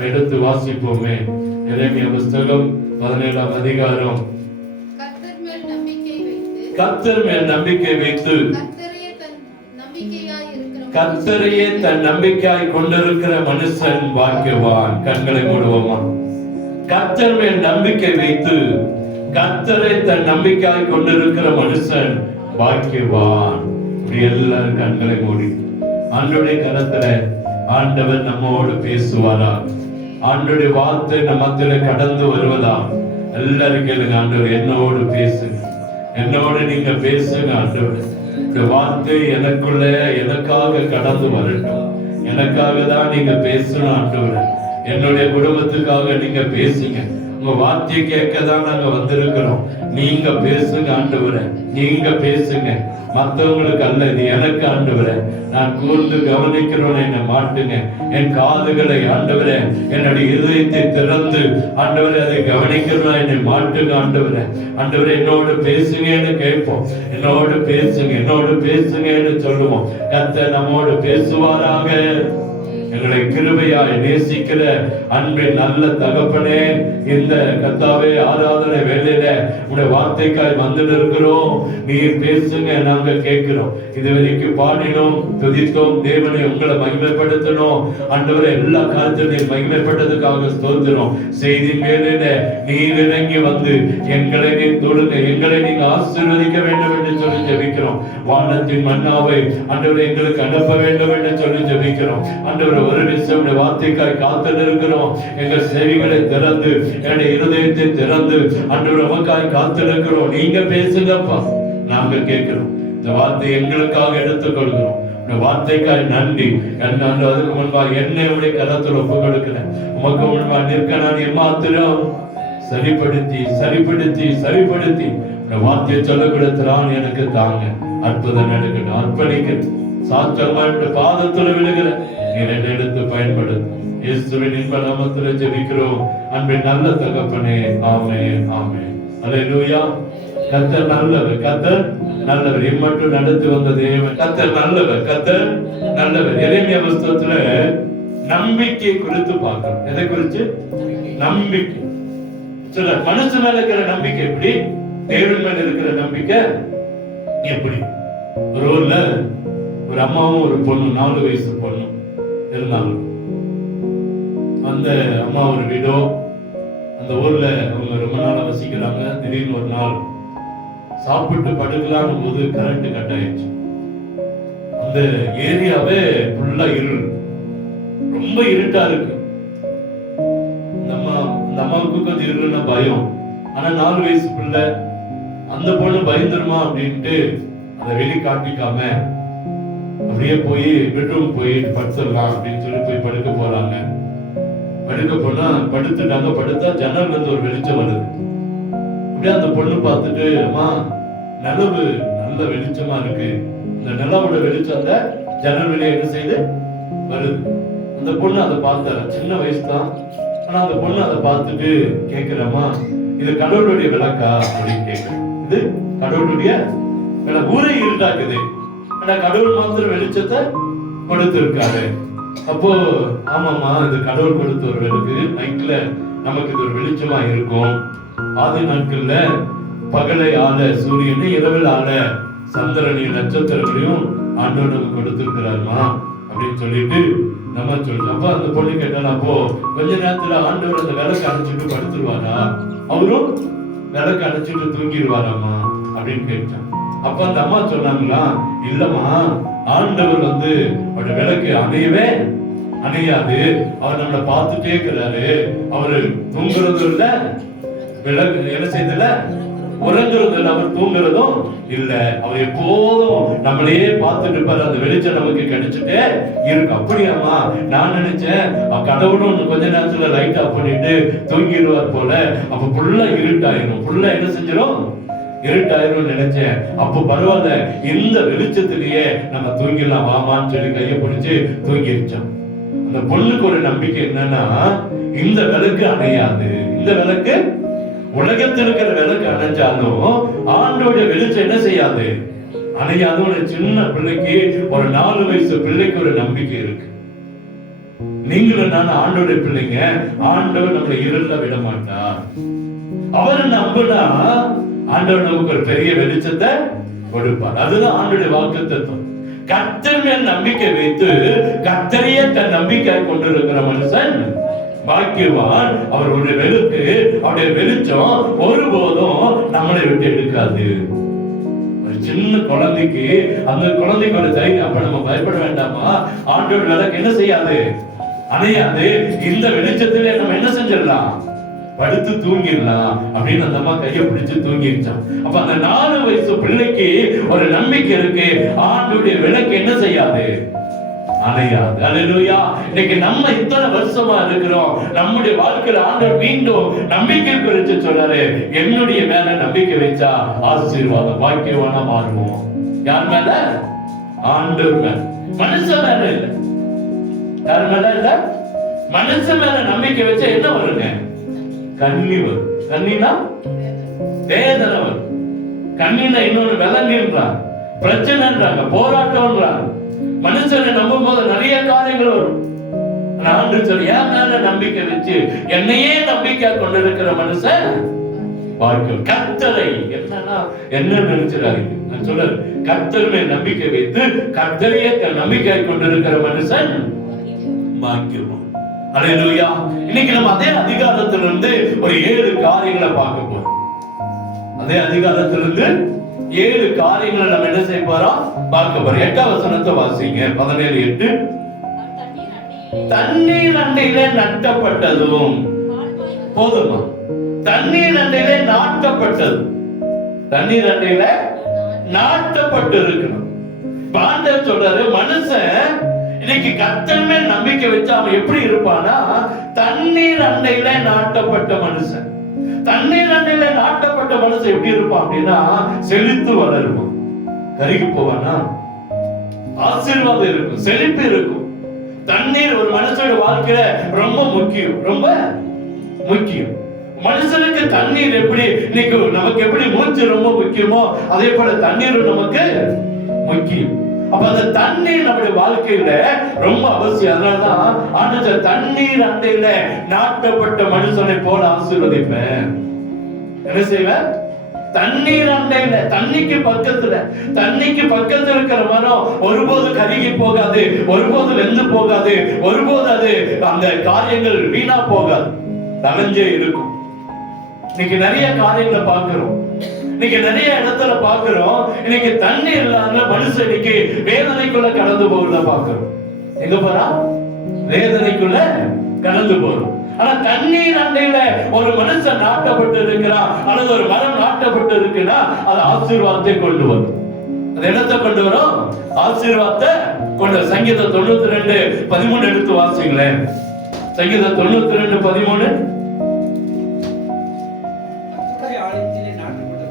எடுத்து வாசிப்போமே. எரேமியா புஸ்தகம் 17ஆம் அதிகாரம். கர்த்தர் மேல் நம்பிக்கை வைத்து கர்த்தரையே தன் நம்பிக்கையாய் கொண்டிருக்கிற மனுஷன் பாக்கியவான். கண்களை மூடுவோமா? கர்த்தர் மேல் நம்பிக்கை வைத்து கர்த்தரை தன் நம்பிக்கையாய் கொண்டிருக்கிற மனுஷன் பாக்கியவான். எல்லாரும் கண்களை மூடி ஆண்டவருடைய கரத்துல ஆண்டவர் நம்மோடு பேசுவாரா? ஆண்டவருடைய வார்த்தை நம்ம மத்தியில கடந்து வருவதா? எல்லாரும் கேளுங்க. ஆண்டவர் என்னோடு பேசுங்க, என்னோடு நீங்க பேசுங்க. ஆண்டவர் இந்த வார்த்தை எனக்குள்ள எனக்காக கடந்து வரட்டும். எனக்காக தான் நீங்க பேசணும் ஆண்டவர். என்னுடைய குடும்பத்துக்காக நீங்க பேசுங்க. உங்க வார்த்தையை கேட்க தான் நாங்க வந்திருக்கிறோம். நீங்க பேசுங்க ஆண்டவரே, நீங்க பேசுங்க. மற்றவங்களுக்கு அல்ல, இது எனக்கு ஆண்டவரே. நான் கூர்ந்து கவனிக்கிறோம். என்னை மாட்டுங்க. என் காதுகளை ஆண்டவரே, என்னுடைய இதயத்தை திறந்து ஆண்டவரே அதை கவனிக்கிறோம். என்னை மாட்டுங்க ஆண்டவரே. ஆண்டவரே என்னோடு பேசுங்கன்னு கேட்போம். என்னோடு பேசுங்க, என்னோடு பேசுங்கன்னு சொல்லுவோம். கர்த்தர் நம்மோடு பேசுவாராக. எங்களை கிருபையாய் நேசிக்கிற அன்பின் நல்ல தகப்பனே, இந்த கர்த்தாவே ஆராதனை வேளையில உடைய வார்த்தைக்காய் வந்து இருக்கிறோம். நீர் பேசுங்க, நாங்க கேட்கிறோம். இதுவரைக்கும் பாடினோம், துதித்தோம். தேவனை உங்களை மகிமைப்படுத்தணும் ஆண்டவரே. எல்லா காலத்திலும் நீர் மகிமைப்பட்டதுக்காக ஸ்தோத்திரம். செய்தி மேலில நீர் இறங்கி வந்து எங்களை நீர் தொடுங்க, எங்களை நீங்க ஆசீர்வதிக்க வேண்டும் என்று சொல்லி ஜெபிக்கிறோம். வானத்தின் மன்னாவை ஆண்டவரை எங்களுக்கு அனுப்ப வேண்டும் என்று சொல்லி ஜெபிக்கிறோம். ஆண்டவரை ஒரு நிமிஷம் வார்த்தைக்காய் காத்து இருக்கிறோம். எங்கள் செவிகளை திறந்து என்னுடைய இருதயத்தை திறந்து ஆண்டவர் நமக்காய் காத்து இருக்கிறோம். நீங்க பேசுங்கப்பா, நாங்க கேட்கிறோம். இந்த வார்த்தை எங்களுக்காக எடுத்துக்கொள்கிறோம். இந்த வார்த்தைக்காய் நன்றி. அதுக்கு முன்பாக என்னை உடைய கரத்தில் ஒப்பு கொடுக்கிறேன். உமக்கு முன்பாக நிற்க நான் எம்மாத்திரம் சரிப்படுத்தி சரிப்படுத்தி சரிப்படுத்தி இந்த வார்த்தையை சொல்ல கொடுத்துறான். எனக்கு தாங்க அற்புதம் நடக்கணும். அர்ப்பணிக்க சாட்சமா பாதத்துல விழுகிற நீர் எடுத்து பயன்படுத்தும். இயேசுவின் இன்ப நாமத்தில் ஜெபிக்கிறோம் அன்பின் நல்ல தகப்பனே. ஆமென், ஆமென். அல்லேலூயா. கர்த்தர் நல்லவர், கர்த்தர் நல்லவர். இம்மட்டும் நடத்தி வந்த தேவன் கர்த்தர் நல்லவர், கர்த்தர் நல்லவர். எரேமியா புஸ்தகத்துல நம்பிக்கை குறித்து பார்க்கிறோம். எதை குறித்து? நம்பிக்கை. சில மனுஷ மேல இருக்கிற நம்பிக்கை எப்படி, தேவன் மேல இருக்கிற நம்பிக்கை எப்படி? ஒரு ஊர்ல ஒரு அம்மாவும் ஒரு பொண்ணு, 4 வயசு பொண்ணு இருந்தாங்க. அந்த அம்மா ஒரு வீடோ, அந்த ஊர்ல அவங்க ரொம்ப நாளா வசிக்கிறாங்க. திடீர்னு ஒரு நாள் சாப்பிட்டு படுக்கலான்னு போது கரண்ட் கட் ஆயிடுச்சு. அந்த ஏரியாவே ஃபுல்லா இருள், ரொம்ப இருட்டா இருக்கு. அந்த அம்மாவுக்கு கொஞ்சம் இருளுன்னா பயம். ஆனா 4 வயசு பிள்ளை, அந்த பொண்ணு பயந்துருமா அப்படின்ட்டு அதை வெளி காட்டிக்காம அப்படியே போய் பெட்ரூம் போய் படுத்துடலாம் அப்படின்னு சொல்லி போய் படுக்க போறாங்க. படுக்க போனா படுத்துட்டாங்க. படுத்தா ஜன்னல்ல இருந்து ஒரு வெளிச்சம் வருது. அப்படியே அந்த பொண்ணு பார்த்துட்டு, அம்மா நிலவு நல்ல வெளிச்சமா இருக்கு. இந்த நிலவோட வெளிச்சம் அந்த ஜன்னல் வெளியே என்ன செய்து வருது. அந்த பொண்ணு அதை பார்த்தார. சின்ன வயசு தான். ஆனா அந்த பொண்ணு அதை பார்த்துட்டு கேட்கிறம்மா, இது கடவுளுடைய விளக்கா அப்படின்னு கேட்கிறேன். இது கடவுளுடைய விளக்கு. ஊரே இருட்டாக்குது, ஆனா கடவுள் மாத்திரம் வெளிச்சத்தை கொடுத்திருக்காரு. அப்போ ஆமாமா, இது கடவுள் கொடுத்த ஒரு விளக்கு. நைட்ல நமக்கு இது ஒரு வெளிச்சமா இருக்கும். ஆதி நாட்கள்ல பகலை ஆள சூரியனை, இரவில் ஆள சந்திரனையும் நட்சத்திரங்களையும் ஆண்டவர் நமக்கு கொடுத்திருக்கிறாருமா அப்படின்னு சொல்லிட்டு நம்ம சொல்றோம். அப்ப அந்த பொண்ணு கேட்டாலும், அப்போ கொஞ்ச நேரத்துல ஆண்டவர் அந்த விளக்கு அணைச்சிட்டு படுத்துருவாரா, அவரும் விளக்கு அணைச்சிட்டு தூங்கிடுவாராமா அப்படின்னு கேட்டான். அப்ப அந்த அம்மா சொன்னாங்களா, இல்லம்மா, ஆண்டவர் அவருடைய விளக்கு அணையவே அணையாது. அவர் நம்மளை பார்த்துட்டே இருக்கிறாரு. அவரு தூங்குறதும் இல்ல, விளக்கு என்ன செய்யல, உறங்குறது இல்ல, அவர் தூங்குறதும் இல்ல. அவர் எப்போதும் நம்மளையே பார்த்துட்டு இருப்பாரு. அந்த வெளிச்சம் நமக்கு கிடைச்சிட்டே இருக்கு. அப்படியாமா, நான் நினைச்சேன் கடவுளும் கொஞ்ச நேரத்துல லைட் ஆஃப் பண்ணிட்டு தூங்கிடுவார் போல. அப்ப ஃபுல்லா இருட்டாயிரும், ஃபுல்லா என்ன செஞ்சிடும், இருட்டாயிரும் நினைச்சேன். அப்போ பரவாயில்ல, இந்த வெளிச்சத்திலேயே நம்ம தூங்கிடலாம் வாமான்னு சொல்லி கையை பிடிச்சு தூங்கிருச்சோம். அந்த பொண்ணுக்கு ஒரு நம்பிக்கை என்னன்னா, இந்த விளக்கு அணையாது. இந்த விளக்கு உலகத்தில் இருக்கிற விளக்கு அணைஞ்சாலும் ஆண்டோடைய வெளிச்சம் என்ன செய்யாது, அணையாது. ஒரு சின்ன பிள்ளைக்கு, ஒரு 4 வயசு பிள்ளைக்கு ஒரு நம்பிக்கை இருக்கு. நீங்களும் நான் ஆண்டோட பிள்ளைங்க. ஆண்டவர் நம்மளை இருள விட மாட்டார். அவர் நம்பினா ஆண்டவர் நமக்கு ஒரு பெரிய வெளிச்சத்தை கொடுப்பார். அதுதான் ஆண்டோட வாக்குத்தத்தம். கர்த்தர் மேல் நம்பிக்கை வைத்து கர்த்தரையே தன் நம்பிக்கை கொண்டிருக்கிற மனுஷன் பாக்கியவான். அவருடைய வெளுக்கு, அவருடைய வெளிச்சம் ஒருபோதும் நம்மளை விட்டு எடுக்காது. ஒரு சின்ன குழந்தைக்கு, அந்த குழந்தைக்கு ஒரு தைரியம், அப்ப நம்ம பயப்பட வேண்டாமா? ஆண்டோட விளக்கு என்ன செய்யாது? அணையாது. இந்த வெளிச்சத்திலே நம்ம என்ன செஞ்சிடலாம்? படுத்து தூங்கிடலாம் அப்படின்னு அந்த அம்மா கையை பிடிச்சு தூங்கிடுச்சான். அப்ப அந்த 4 வயசு பிள்ளைக்கு ஒரு நம்பிக்கை இருக்கு, ஆண்டோடைய விளக்கு என்ன செய்யாது? அணையாது. அல்லேலூயா. இன்னைக்கு நம்ம இத்தனை வருஷமா இருக்கிறோம், நம்முடைய வாழ்க்கையில ஆண்டவர் மீண்டும் நம்பிக்கை குறித்து சொல்றாரு, என்னுடைய மேல நம்பிக்கை வச்சா ஆசீர்வாதம் பாக்கியவானா மாறுவோம். யார் மேல? ஆண்டவர் மேல. மனுஷன் மேல இல்ல. யார் மேல இல்ல? மனுஷன் மேல நம்பிக்கை வச்சா என்ன வருங்க? கண்ணி வரும். கண்ணினா வேதனை வரும். கண்ணினா இன்னொரு விலங்குன்றாங்க, பிரச்சனைன்றாங்க, போராட்டம்ன்றாங்க. மனுஷனை நம்பும் போது நிறைய காரியங்கள் வரும். ஆண்டு சொல்லி என் மேல நம்பிக்கை வச்சு என்னையே நம்பிக்கை கொண்டிருக்கிற மனுஷன் பாக்கியம். கர்த்தரை என்னன்னா என்ன நினைச்சிடாரு, நான் சொல்றேன், கர்த்தர் மேல் நம்பிக்கை வைத்து கர்த்தரையே நம்பிக்கை கொண்டிருக்கிற மனுஷன் பாக்கியம். அல்லேலூயா. இன்னைக்கு நம்ம அதே அதிகாரத்திலிருந்து ஒரு 7 காரியங்களை பார்க்க போறோம். அதே அதிகாரத்திலிருந்து 7 காரியங்களை நம்ம என்ன செய்ய போறோம்? பார்க்க போறோம். 8ஆம் வசனத்தை வாசிங்க. 17:8. தண்ணீர் அண்டையிலே நட்டப்பட்டதும் போதுமா? தண்ணீர் அண்டையிலே நாட்டப்பட்டது. தண்ணீர் அண்டையில நாட்டப்பட்டு இருக்கணும். ஆண்டவர் சொல்றாரு, மனுஷன் இன்னைக்கு கர்த்தர் மேல் நம்பிக்கை வச்சு அவன் எப்படி இருப்பானா, தண்ணீர் அண்டையில நாட்டப்பட்ட மனுஷன். தண்ணீர் அண்டையில நாட்டப்பட்ட மனுஷன் எப்படி இருப்பான் அப்படின்னா, செழித்து வளருவான். கருகி போவானா? ஆசீர்வாதம் இருக்கும், செழிப்பு இருக்கும். தண்ணீர் ஒரு மனுஷனுடைய வாழ்க்கையில ரொம்ப முக்கியம், ரொம்ப முக்கியம். மனுஷனுக்கு தண்ணீர் எப்படி இன்னைக்கு நமக்கு எப்படி மூச்சு ரொம்ப முக்கியமோ, அதே போல தண்ணீர் நமக்கு முக்கியம். அப்ப அந்த தண்ணீர் நம்முடைய வாழ்க்கையில ரொம்ப அவசியம். அதனாலதான் ஆண்டவர் தண்ணீர் அண்டையில நாட்டப்பட்ட மனுஷனை போல ஆசீர்வதிப்பேன். என்ன செய்வேன்? தண்ணீர் அண்டையில, தண்ணிக்கு பக்கத்துல இருக்கிற மரம் ஒருபோது கருகி போகாது, ஒருபோது வெந்து போகாது, ஒருபோது அது அந்த காரியங்கள் வீணா போகாது, தளஞ்சே இருக்கும். இன்னைக்கு நிறைய காரியங்களை பார்க்கிறோம், இன்னைக்கு நிறைய இடத்துல பார்க்கிறோம். இன்னைக்கு தண்ணி இல்லாத மனுஷன் இன்னைக்கு வேதனைக்குள்ள கடந்து போகிறத பார்க்கிறோம். எங்க போறா? வேதனைக்குள்ள கடந்து போறோம். ஆனா தண்ணீர் அண்டையில ஒரு மனுஷன் நாட்டப்பட்டு இருக்கிறான், அல்லது ஒரு மரம் நாட்டப்பட்டு இருக்குன்னா அது ஆசீர்வாதத்தை கொண்டு வரும். அது என்னத்தை கொண்டு வரும்? ஆசீர்வாதத்தை கொண்டு. சங்கீதம் 92:13 எடுத்து வாசிங்களேன். சங்கீதம் 92:13.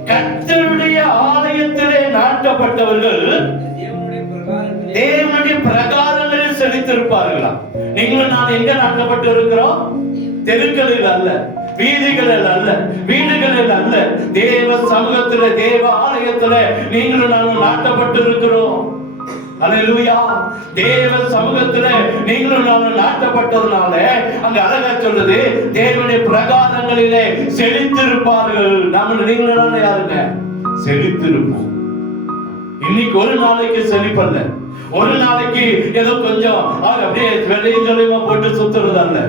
கர்த்தருடைய ஆலயத்திலே நாட்டப்பட்டவர்கள் தேவனுடைய பிரகாரங்களில் செழித்திருப்பார்களா? நீங்களும் நான் எங்க நாட்டப்பட்டு இருக்கிறோம்? தெருக்களில் அல்ல, வீதிகளில் அல்ல, வீடுகளில் அல்ல, தேவ சமூகத்திலே, தேவ ஆலயத்திலே நீங்களும் நானும் நாட்டப்பட்டு இருக்கிறோம். அல்லேலூயா. தேவ சமூகத்திலே நீங்களும் நானும் நாட்டப்பட்டதுனால அங்க அழகா சொல்றது, தேவனுடைய பிரகாரங்களிலே செழித்திருப்பார்கள். நம்ம நீங்களும் நானும் யாருங்க? செழித்திருப்போம். இன்னைக்கு ஒரு நாளைக்கு செழிப்பல்ல, ஒரு நாளைக்கு ஏதோ கொஞ்சம் அப்படியே வெள்ளையும் போட்டு சுத்துறது அல்ல.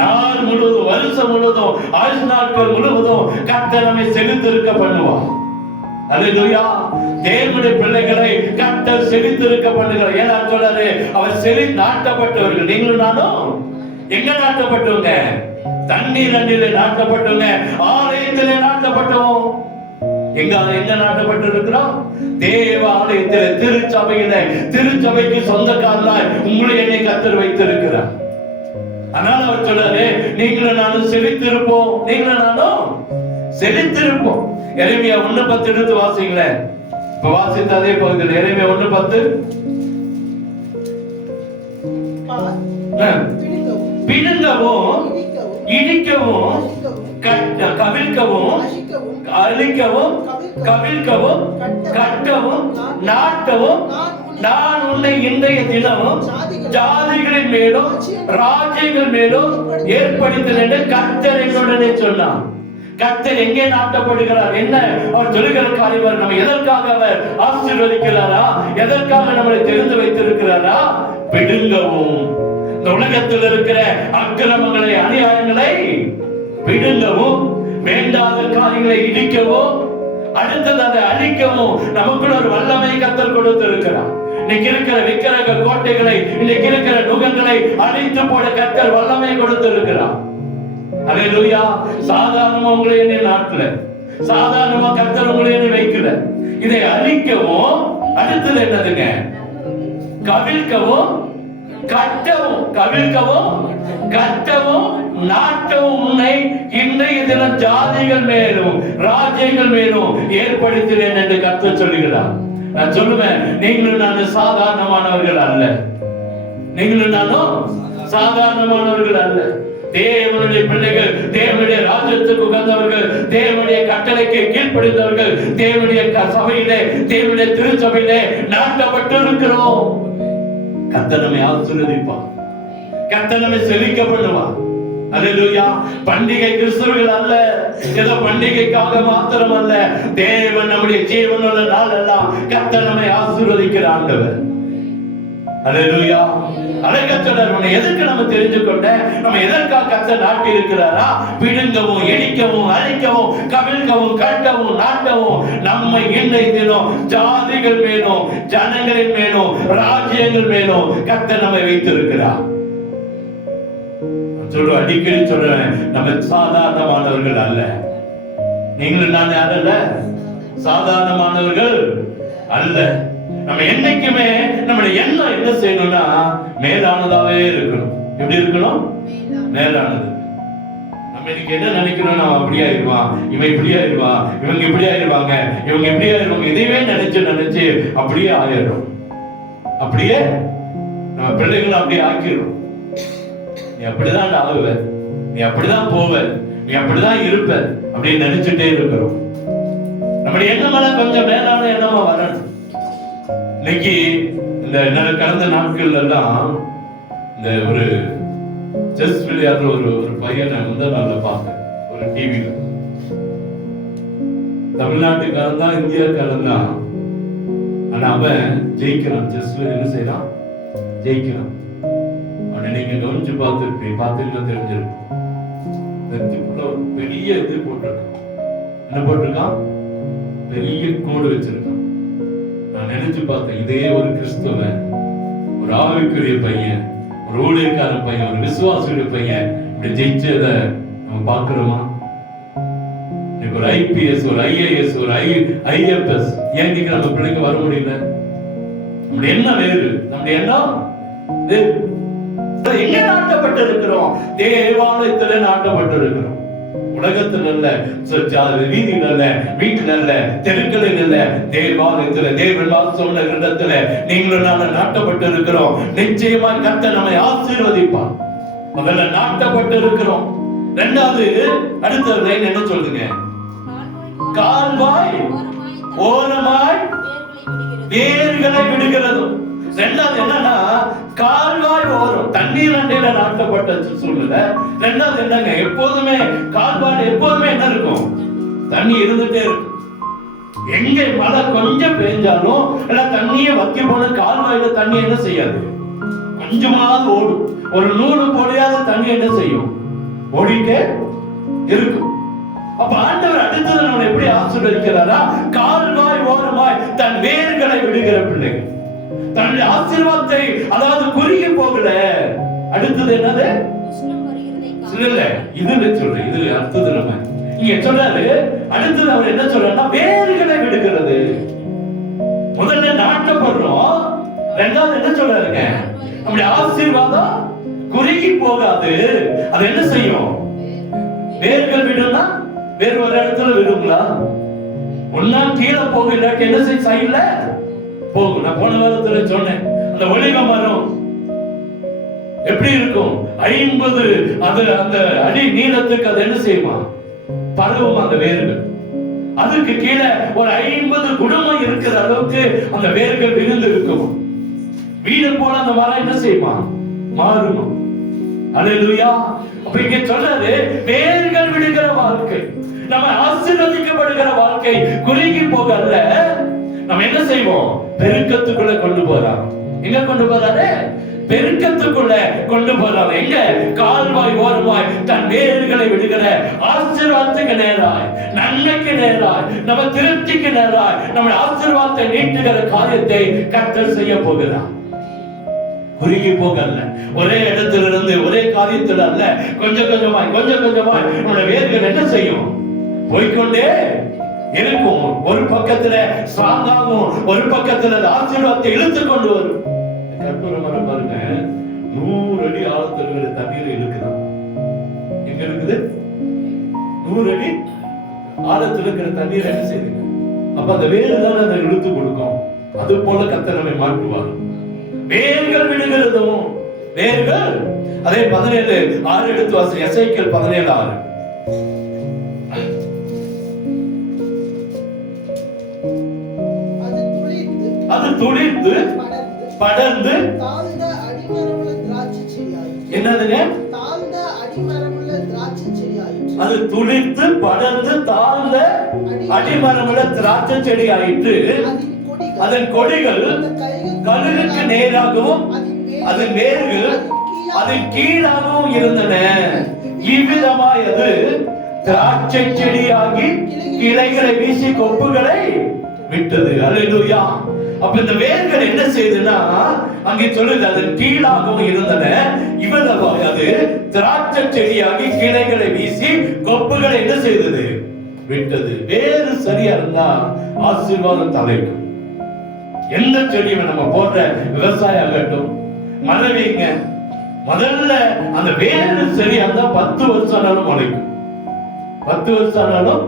நாள் முழுவதும், வருஷம் முழுவதும், ஆயுள் நாட்கள் முழுவதும் கர்த்தர் நம்மை செழித்திருக்க பண்ணுவான். அல்லேலூயா. தேவனுடைய பிள்ளைகளை கர்த்தர் செழித்திருக்க பண்ணுகிறார். ஏன்னா சொல்றாரு, அவர் செழி நாட்டப்பட்டவர்கள். நீங்களும் நானும் எங்க நாட்டப்பட்டவங்க? தண்ணீர் அண்டையிலே நாட்டப்பட்டவங்க, ஆலயத்திலே நாட்டப்பட்டோம். எங்க நாட்டப்பட்டு இருக்கிறோம்? தேவ ஆலயத்திலே, திருச்சபையில. திருச்சபைக்கு சொந்தக்காரனாய் உங்களை என்னை கர்த்தர் வைத்திருக்கிறார். அதனால அவர் சொல்றாரு, நீங்களும் நானும் செழித்திருப்போம், நீங்களும் நானும் செழித்திருப்போம். எரேமியா 1:10 எடுத்து வாசிங்களேன். இப்ப வாசித்த அதே பகுதியில் எரேமியா 1:10. பிடுங்கவும், இடிக்கவும், கவிழ்க்கவும், அழிக்கவும், கவிழ்க்கவும், கட்டவும், நாட்டவும் நான் உன்னை இன்றைய தினமும் ஜாதிகளின் மேலும் ராஜ்யங்கள் மேலும் ஏற்படுத்தினேன் என்று கர்த்தர் என்னுடனே சொன்னார். கர்த்தர் எங்கே நாட்டப்படுகிறார்? என்ன அவர் சொல்லுகிற காரியம்? நம்ம எதற்காக அவர் ஆசீர்வதிக்கிறாரா? எதற்காக நம்மளை தெரிந்து வைத்திருக்கிறாரா? பிடுங்கவும், இந்த உலகத்தில் இருக்கிற அக்கிரமங்களை, அநியாயங்களை பிடுங்கவும், வேண்டாத காரியங்களை இடிக்கவும், அடுத்தது அதை அழிக்கவும் நமக்குள்ள ஒரு வல்லமை கர்த்தர் கொடுத்திருக்கிறார். இன்னைக்கு இருக்கிற விக்கிரக கோட்டைகளை, இன்னைக்கு இருக்கிற நுகங்களை அழித்து போட கர்த்தர் வல்லமை கொடுத்திருக்கிறார். அல்லேலூயா. சாதாரணமா உங்களை என்ன நாட்டுல, சாதாரணமா கர்த்தர் உங்களை வைக்கல. இதை அழிக்கவும், அடுத்தது என்னதுங்க? கவிழ்க்கவும், கட்டவும், கவிழ்க்கவும், கட்டவும், நாட்டவும் உன்னை இன்றைய தினம் ஜாதிகள் மேலும் ராஜ்யங்கள் மேலும் ஏற்படுத்தினேன் என்று கர்த்தர் சொல்லுகிறார். நான் சொல்லுவேன், நீங்களும் நானும் சாதாரணமானவர்கள் அல்ல. நீங்களும் நானும் சாதாரணமானவர்கள் அல்ல. தேவனுடைய பிள்ளைகள், தேவனுடைய ராஜ்யத்துக்கு உகந்தவர்கள், தேவனுடைய கட்டளைக்கு கீழ்ப்படிந்தவர்கள், தேவனுடைய சபையிலே, தேவனுடைய திருச்சபையிலே நாட்டப்பட்டு இருக்கிறோம். கர்த்தர் நம்மை ஆசீர்வதிப்பார். கர்த்தர் நம்மை செழிக்க பண்ணுவார். அல்லேலூயா. பண்டிகை கிறிஸ்தவர்கள் அல்ல, ஏதோ பண்டிகைக்காக மாத்திரம் அல்ல. தேவன் நம்முடைய ஜீவனுள்ள நாள் எல்லாம் கர்த்தர் நம்மை ஆசீர்வதிக்கிற ஆண்டவர். அல்லேலூயா. அழகத்தோட எதற்கு நம்ம தெரிஞ்சுக்கொண்ட, நம்ம எதற்காக கர்த்தர் நாட்டி இருக்கிறாரா? பிடுங்கவும், எரிக்கவும், அழிக்கவும், கவிழ்க்கவும், கட்டவும், நாட்டவும் நம்மை இன்றைய தினம் ஜாதிகள் மேலும், ஜனங்களின் மேலும், ராஜ்யங்கள் மேலும் கர்த்தர் நம்மை வைத்திருக்கிறார். அடிக்கடி சொல்றேன், நம்ம சாதாரணமானவர்கள் அல்ல. நீங்களும் நான் யாரும் அல்ல, சாதாரணமானவர்கள் அல்ல. நம்ம என்னைக்குமே நம்முடைய எண்ணம் என்ன செய்யணும்னா மேலானதாவே இருக்கணும். எப்படி இருக்கணும்? மேலானது. நம்ம இன்னைக்கு என்ன நினைக்கணும்? நம்ம அப்படி ஆயிடுவான், இவன் இப்படி ஆயிடுவான், இவங்க இப்படி ஆயிடுவாங்க, இவங்க இப்படி ஆயிடுவாங்க, இதையே நினைச்சு அப்படியே ஆயிடும். அப்படியே நம்ம பிள்ளைகளை அப்படியே ஆக்கிடும். நீ அப்படிதான் ஆகுவ, நீ அப்படிதான் போவ, நீ அப்படிதான் இருப்ப அப்படின்னு நினைச்சுட்டே இருக்கிறோம். நம்முடைய எண்ணமெல்லாம் கொஞ்சம் மேலான எண்ணமா வரணும். இன்னைக்கு இந்த கடந்த நாட்கள் எல்லாம் இந்த ஒரு செஸ் விளையாடுற ஒரு பையனை முதல் நாள்ல பார்த்தேன் ஒரு டிவில. தமிழ்நாட்டுக்காரன் தான், இந்தியாக்காரன் தான். ஆனா அவன் ஜெயிக்கிறான். செஸ்ல என்ன செய்யறான்? ஜெயிக்கிறான். அவனை நீங்க கவனிச்சு பார்த்துருக்கீங்க, தெரிஞ்சிருக்கும். ஒரு பெரிய இது போட்டிருக்கான். என்ன போட்டிருக்கான்? பெரிய கோடு வச்சிருக்கான். நான் நினைச்சு பார்த்தேன், இதே ஒரு கிறிஸ்தவன், ஒரு ஆவிக்குரிய பையன், ஒரு ஊழியக்கார பையன், ஒரு விசுவாசியுடைய பையன் இப்படி ஜெயிச்சத நம்ம பார்க்கிறோமா? ஒரு ஐபிஎஸ், ஒரு ஐஏஎஸ், ஒரு ஐஎஃப்எஸ் ஏன் நம்ம பிள்ளைங்க வர முடியல? நம்முடைய எண்ணம் வேறு. நம்முடைய எண்ணம் எங்க நாட்டப்பட்டு இருக்கிறோம்? தேவாலயத்துல நாட்டப்பட்டு இருக்கிறோம். உலகத்தில் அல்ல, வீதியில் அல்ல, வீட்டில் அல்ல, தெருக்களில் அல்ல, தேவாலயத்தில், தேவன் வாசம் இடத்துல நீங்களும் நாங்கள் நாட்டப்பட்டு இருக்கிறோம். நிச்சயமா கர்த்தர் நம்மை ஆசீர்வதிப்பார். முதல்ல நாட்டப்பட்டு இருக்கிறோம். இரண்டாவது, அடுத்த லைன் என்ன சொல்லுங்க? கால்வாய் ஓரமாய் வேர்களை விடுகிறது. ரெண்டாவது என்னன்னா, கால்வாய் ஓரம், தண்ணீர் அண்டையில நாட்டப்பட்ட சூழ்நிலை. ரெண்டாவது என்னங்க, எப்போதுமே கால்வாய் எப்போதுமே என்ன இருக்கும்? தண்ணி இருந்துட்டே இருக்கும். எங்க மழை கொஞ்சம் பெஞ்சாலும் தண்ணியை வத்தி போன கால்வாயில தண்ணி என்ன செய்யாது? கொஞ்சமாவது ஓடும். ஒரு நூறு பொழியாத தண்ணி என்ன செய்யும்? ஓடிட்டே இருக்கும். அப்ப ஆண்டவர் அடுத்தது நம்ம எப்படி ஆசீர்வதிக்கிறாரா? கால்வாய் ஓரமாய் தன் வேர்களை விடுகிற பிள்ளைகள். தன்னுடைய ஆசீர்வாதத்தை, அதாவது குறுகி போகல. அடுத்தது என்னது? இல்ல இதுல சொல்றேன், இது அடுத்தது நம்ம இங்க சொல்றாரு. அடுத்தது அவர் என்ன சொல்றாருன்னா, வேர்களை விடுகிறது. முதல்ல நாட்டப்படுறோம். ரெண்டாவது என்ன சொல்றாருங்க? நம்முடைய ஆசீர்வாதம் குறுகி போகாது. அது என்ன செய்யும்? வேர்கள் விடுனா வேறு ஒரு இடத்துல விடுங்களா? ஒன்னா கீழே போக, இல்லாட்டி என்ன செய்ய சைடுல போகும். நான் போன வாரத்துல சொன்னேன், அந்த ஒலிவ மரம் எப்படி இருக்கும்? 50 அந்த அடி நீளத்துக்கு அது என்ன செய்யுமா? பரவும் அந்த வேர்கள். அதுக்கு கீழே ஒரு 50 குடும்பம் இருக்கிற அளவுக்கு அந்த வேர்கள் விழுந்து இருக்கும். வீடு போல அந்த மரம் என்ன செய்யுமா? மாறுமா? அல்லேலூயா. அப்ப இங்க சொல்றாரு, வேர்கள் விடுகிற வாழ்க்கை, நம்ம ஆசீர்வதிக்கப்படுகிற வாழ்க்கை குறுகி போகல. நம்ம என்ன செய்வோம்? பெருக்கத்துக்குள்ள கொண்டு போறோம். எங்க கொண்டு போறாரு? பெருக்கத்துக்குள்ள கொண்டு போறாரு. எங்க? கால்வாய் ஓரமாய் தன் வேர்களை விடுகிற ஆசீர்வாதத்துக்கு நேராய், நன்மைக்கு நேராய், நம்ம திருப்திக்கு நேராய், நம்ம ஆசீர்வாதத்தை நீட்டுகிற காரியத்தை கர்த்தர் செய்ய போகிறார். குறுகி போகல, ஒரே இடத்துல இருந்து ஒரே காரியத்துல அல்ல, கொஞ்சம் கொஞ்சமாய் நம்முடைய வேர்கள் என்ன செய்யும்? போய்கொண்டே இருக்கும். ஒரு பக்கத்துல ஸ்ட்ராங்காகும், ஒரு பக்கத்துல ஆசீர்வாதத்தை இழுத்து கொண்டு வரும். கற்பூர மரம் பாருங்க, 100 அடி ஆழத்துல தண்ணீர் இருக்குதான். எங்க இருக்குது? 100 அடி ஆழத்துல இருக்கிற தண்ணீர் என்ன செய்யுங்க? அப்ப அந்த வேர் தான் அதை இழுத்து கொடுக்கும். அது போல கர்த்தர் நம்மை மாற்றுவார். வேர்கள் விடுகிறதும், வேர்கள் அதே 17:6 எடுத்து வாசி. எசேக்கியேல் 17:6. அது துளிர்த்து படர்ந்து தாழ்ந்த அடிமரமுள்ள திராட்சை செடியாயிற்று. என்னதுங்க? தாழ்ந்த அடிமரமுள்ள திராட்சை செடியாயிற்று. அது துளிர்த்து படர்ந்து தாழ்ந்த அடிமரமுள்ள திராட்சை செடி ஆயிற்று. அதன் கொடிகள் கழுகுக்கு நேராகவும் அதன் வேர்கள் அதன் கீழாகவும் இருந்தன. இவ்விதமாய் அது திராட்சை செடியாகி கிளைகளை வீசி கொப்புகளை விட்டது. அல்லேலூயா. அப்ப இந்த வேர்கள் என்ன செய்யுதுன்னா, அங்கே சொல்லுது அதன் கீழாகவும் இருந்தன. இவ்வளவாய் அது திராட்சை செடியாகி கிளைகளை வீசி கொப்புகளை என்ன செய்தது? விட்டது. வேறு சரியா இருந்தா ஆசீர்வாதம் தலைக்கும். எந்த செடியும் நம்ம போடுற விவசாயம் ஆகட்டும், மழை வைங்க, முதல்ல அந்த வேறு சரியா இருந்தா 10 வருஷம் ஆனாலும் முளைக்கும். 10 வருஷம் ஆனாலும்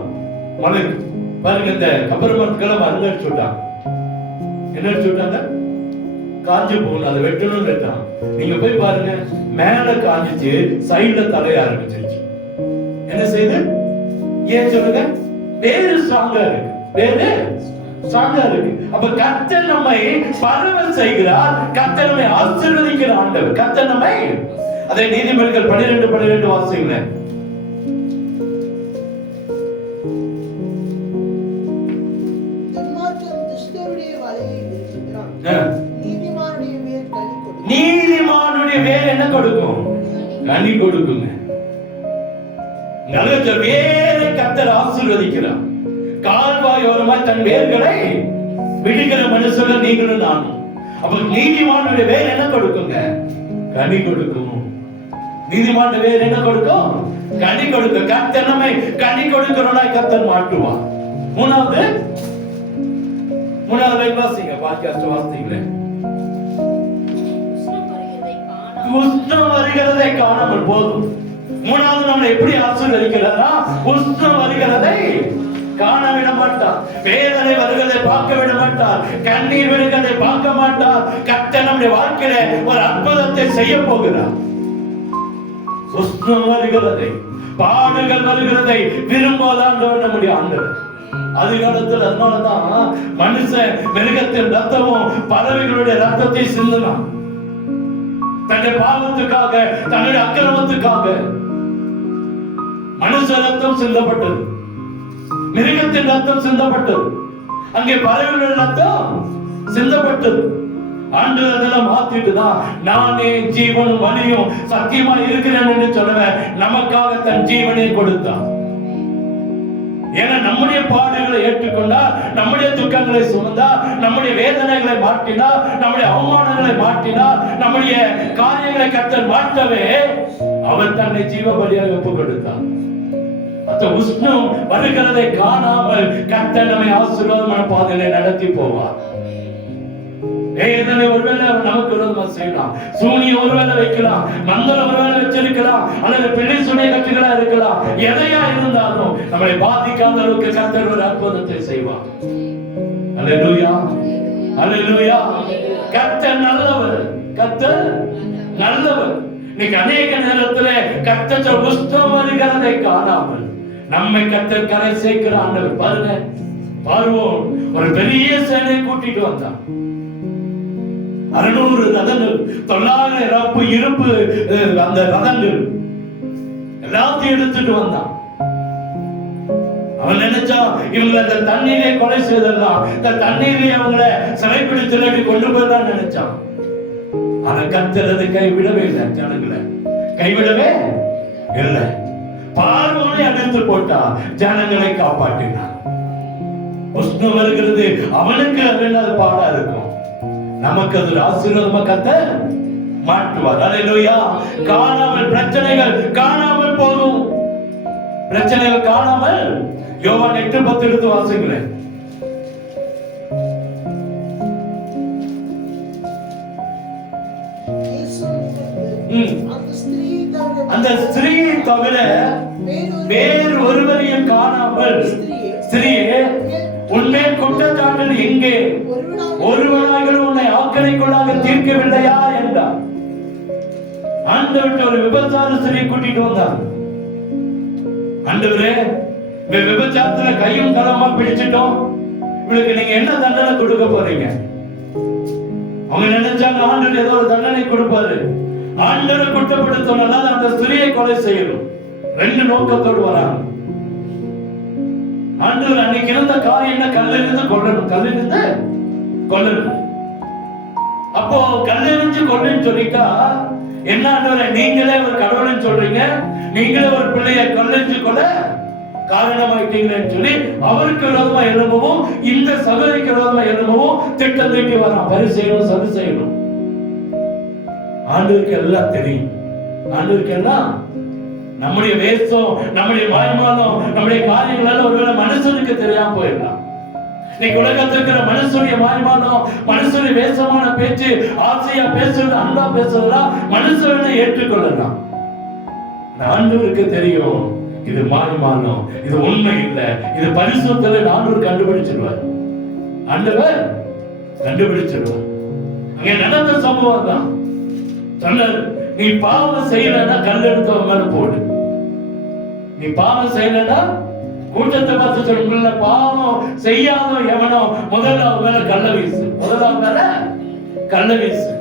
முளைக்கும். பாருங்க, இந்த கப்பர் மரத்துக்கெல்லாம் மருந்து அடிச்சு விட்டாங்க. என்ன அடிச்சு விட்டாங்க? காஞ்சு போகணும், அதை வெட்டணும்னு வெட்டான். நீங்க போய் பாருங்க, மேல காஞ்சிச்சு, சைடுல தலைய ஆரம்பிச்சிருச்சு. என்ன செய்யுது? ஏன் சொல்லுங்க? வேறு ஸ்ட்ராங்கா இருக்கு. வேறு ஸ்ட்ராங்கா இருக்கு. அப்ப கர்த்தர் நம்மை பரவ செய்கிறார். கர்த்தர் நம்மை ஆசீர்வதிக்கிற ஆண்டவர். கர்த்தர் நம்மை, அதை நீதிமொழிகள் 12:12 வாசிங்க. நீதிமானுடைய வேர் என்ன கொடுக்கும்? கனி கொடுக்குங்க. நல்ல வேரை கர்த்தர் ஆசீர்வதிக்கிறார். கால்வாய் ஓரமாய் தன் வேர்களை விடுகிற மனுஷர்கள் நீங்களும் நானும். அப்ப நீதிமானுடைய வேர் என்ன கொடுக்குங்க? கனி கொடுக்கும். நீதிமானுடைய வேர் என்ன கொடுக்கும்? கனி கொடுக்கும். கர்த்தர் நம்மை கனி கொடுக்கிறவனாய் கர்த்தர் மாற்றுவார். மூணாவது வாசிங்க, பாட்காஸ்ட் வாசிங்களே. உஷ்ணம் வருகிறதை காணாமல் போதும். மூணாவது நம்மளை எப்படி ஆசீர்வதிக்கிறாரா? உஷ்ணம் வருகிறதை காண விட மாட்டார். வேதனை வருகிறதை பார்க்க விட மாட்டார். கண்ணீர் விடுகிறதை பார்க்க மாட்டார். கர்த்தர் நம்முடைய வாழ்க்கையில ஒரு அற்புதத்தை செய்ய போகிறார். உஷ்ணம் வருகிறதை, பாடுகள் வருகிறதை விரும்பாதான் நம்முடைய ஆண்டவர். அதிகாலத்தில் அதனாலதான் மனுஷன் மிருகத்தின் ரத்தமும் பறவைகளுடைய ரத்தத்தை சிந்தினான். தன்னுடைய பாவத்துக்காக, தன்னுடைய அக்கிரமத்துக்காக மனுஷ ரத்தம் சிந்தப்பட்டது, மிருகத்தின் ரத்தம் சிந்தப்பட்டது, அங்கே பறவைகளுடைய ரத்தம் சிந்தப்பட்டது. ஆண்டவர் அதெல்லாம் மாத்திட்டுதான், நானே ஜீவனும் வழியும் சத்தியமா இருக்கிறேன் என்று சொல்லுவேன். நமக்காக தன் ஜீவனை கொடுத்தான். ஏன்னா நம்முடைய பாடுகளை ஏற்றுக்கொண்டா, நம்முடைய துக்கங்களை சுமந்தா, நம்முடைய வேதனைகளை மாற்றினா, நம்முடைய அவமானங்களை மாற்றினா, நம்முடைய காரியங்களை கர்த்தர் மாற்றவே அவர் தன்னை ஜீவ பலியாக ஒப்புக் கொடுத்தார். அந்த உஷ்ணம் வருகிறதை காணாமல் கர்த்தர் நம்மை ஆசீர்வாதமான பாதையை நடத்தி போவார். வேதனை ஒருவேளை நமக்கு விரோதமா செய்யலாம், சூனியம் ஒருவேளை வைக்கலாம், மந்திரம் ஒருவேளை வச்சிருக்கலாம், அல்லது பிள்ளை சுனை கட்டுகளா இருக்கலாம். எதையா இருந்தாலும் நம்மளை பாதிக்காத அளவுக்கு கர்த்தர் ஒரு அற்புதத்தை செய்வார். அல்லேலூயா, அல்லேலூயா. கர்த்தர் நல்லவர், கர்த்தர் நல்லவர். இன்னைக்கு அநேக நேரத்துல கர்த்தர் உஷ்ணம் வருகிறதை காணாமல் நம்மை கர்த்தர் கரை சேர்க்கிற ஆண்டவர். பாருங்க, பார்வோன் ஒரு பெரிய சேனை கூட்டிட்டு வந்தான். 600 ரதங்கள், 900 இறப்பு இருப்பு அந்த ரதங்கள் எல்லாத்தையும் எடுத்துட்டு வந்தான். அவன் நினைச்சா இவங்களை அந்த தண்ணீரை கொலை செய்தலாம், இந்த தண்ணீரை அவங்களை சிறைப்பிடித்து கொண்டு போய்தான் நினைச்சான். அதை கர்த்தர் கைவிடவே இல்லை, ஜனங்களை கைவிடவே இல்லை. பார்வோனை அடித்து போட்டா, ஜனங்களை காப்பாற்றினான். உஷ்ணம் வருகிறது, அவனுக்கு அது பாடா இருக்கும், நமக்கு அது ஆசீர்வாதமா கர்த்தர் மாட்டுவார். அல்லேலூயா. காணாமல் பிரச்சனைகள் காணாமல் போகும், பிரச்சனைகள் காணாமல். யோவான் 8:10 எடுத்து வாசிக்கிறேன். அந்த ஸ்திரீ தவிர வேறு ஒருவரையும் காணாமல், ஸ்திரீயே உன்மேல் குற்றச்சாட்டு எங்கே? ஒருவனாக உன்னை ஆக்கினைக்குள்ளாக தீர்க்கவில்லையா என்றார். ஆண்டவர் ஒரு விபச்சார ஸ்திரீயை கூட்டிட்டு வந்தார். ஆண்டவரே, விபச்சாரத்துல கையும் களமா பிடிச்சிட்டோம், இவளுக்கு நீங்க என்ன தண்டனை கொடுக்க போறீங்க? அவங்க நினைச்சாங்க ஆண்டவர் ஏதோ ஒரு தண்டனை கொடுப்பாரு. ஆண்டவரை குற்றப்படுத்தணும்னா அந்த ஸ்திரியை கொலை செய்யணும். 2 நோக்கத்தோடு வராங்க. ஆண்டவர் அன்னைக்கு இருந்த காரியம் என்ன? கல்லெறிந்து கொல்லணும், கல்லெறிந்து கொல்லணும். அப்போ கல்லெறிஞ்சு கொல்லுன்னு சொல்லிட்டா என்ன? ஆண்டவரை நீங்களே ஒரு கடவுள்னு சொல்றீங்க, நீங்களே ஒரு பிள்ளைய கல்லெறிஞ்சு கொல்ல காரணமாயிட்டீங்கன்னு சொல்லி அவருக்கு விரோதமா எழும்பவும், இந்த சகோதரிக்கு விரோதமா எழும்பவும் திட்டம் தீட்டி வரான். பரி செய்யணும், சரி செய்யணும். ஆண்டவருக்கு எல்லாம் தெரியும். ஆண்டவருக்கு எல்லாம் நம்முடைய வேஷம், நம்முடைய வாய்மானம், நம்முடைய காரியங்களால ஒருவேளை மனுஷனுக்கு தெரியாம போயிடலாம். இன்னைக்கு உலகத்தில் இருக்கிற மனுஷனுடைய வாய்மானம், மனுஷனுடைய வேஷமான பேச்சு, ஆசையா பேசுறது, அன்பா பேசுறதெல்லாம் மனுஷனை ஏற்றுக்கொள்ளலாம். ஆண்டவருக்கு தெரியும் இது மாய்மானம், இது உண்மை இல்லை, இது பரிசுத்தத்தை ஆண்டவர் கண்டுபிடிச்சிருவார். ஆண்டவர் கண்டுபிடிச்சிருவார். அங்கே நடந்த சம்பவம் தான் சொன்னார். நீ பாவம் செய்யலன்னா கல்லெடுத்து மேல போடு. நீ பாவம் செய்யலன்னா கூட்டத்தை பார்த்து சொல்ல, பாவம் செய்யாத எவனோ முதல்ல மேல கல்ல வீசு, முதல்ல மேல கல்ல வீசு.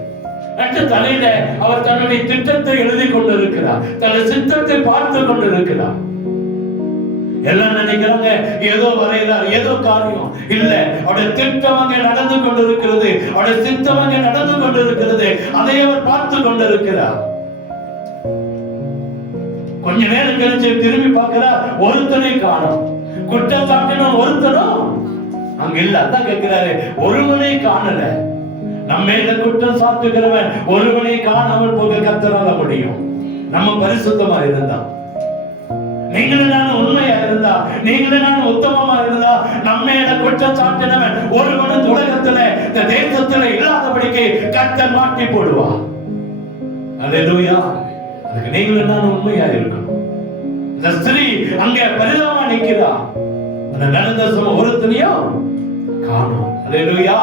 தலையில அவர் தன்னுடைய திட்டத்தை எழுதி கொண்டிருக்கிறார், தன்னுடைய சித்தத்தை பார்த்து கொண்டிருக்கிறார். எல்லாம் நினைக்கிறாங்க ஏதோ வரைகிறார், ஏதோ காரியம் இல்ல. அவருடைய திட்டம் அங்கே நடந்து கொண்டிருக்கிறது, அவருடைய சித்தம் அங்கே நடந்து கொண்டிருக்கிறது, அதை அவர் பார்த்து கொண்டிருக்கிறார். கொஞ்ச நேரம் கழிச்சு திரும்பி பார்க்கிறார், ஒருத்தனை காணும். குற்றம் சாட்டினோம் ஒருத்தனும் அங்க இல்ல. அதான் கேட்கிறாரு, ஒருவனை காணல. நம்ம மேல குற்றம் சாட்டுகிறவன் ஒருவனை காணாமல் போக கர்த்தரால முடியும். நம்ம பரிசுத்தமா இருந்தா, நீங்களும் நான் உண்மையா இருந்தா, நீங்களும் நான் உத்தமமா இருந்தா, நம்ம மேல குற்றம் சாட்டினவன் ஒருவனும் உலகத்துல இந்த தேசத்துல இல்லாதபடிக்கு கர்த்தர் மாட்டி போடுவா. அல்லேலூயா. அதுக்கு நீங்களும் நான் உண்மையா இருக்கணும். இந்த ஸ்திரீ அங்க பரிதாபமா நிக்கிறா. அந்த நடந்த ஒருத்தனையும் காணோம். அல்லேலூயா.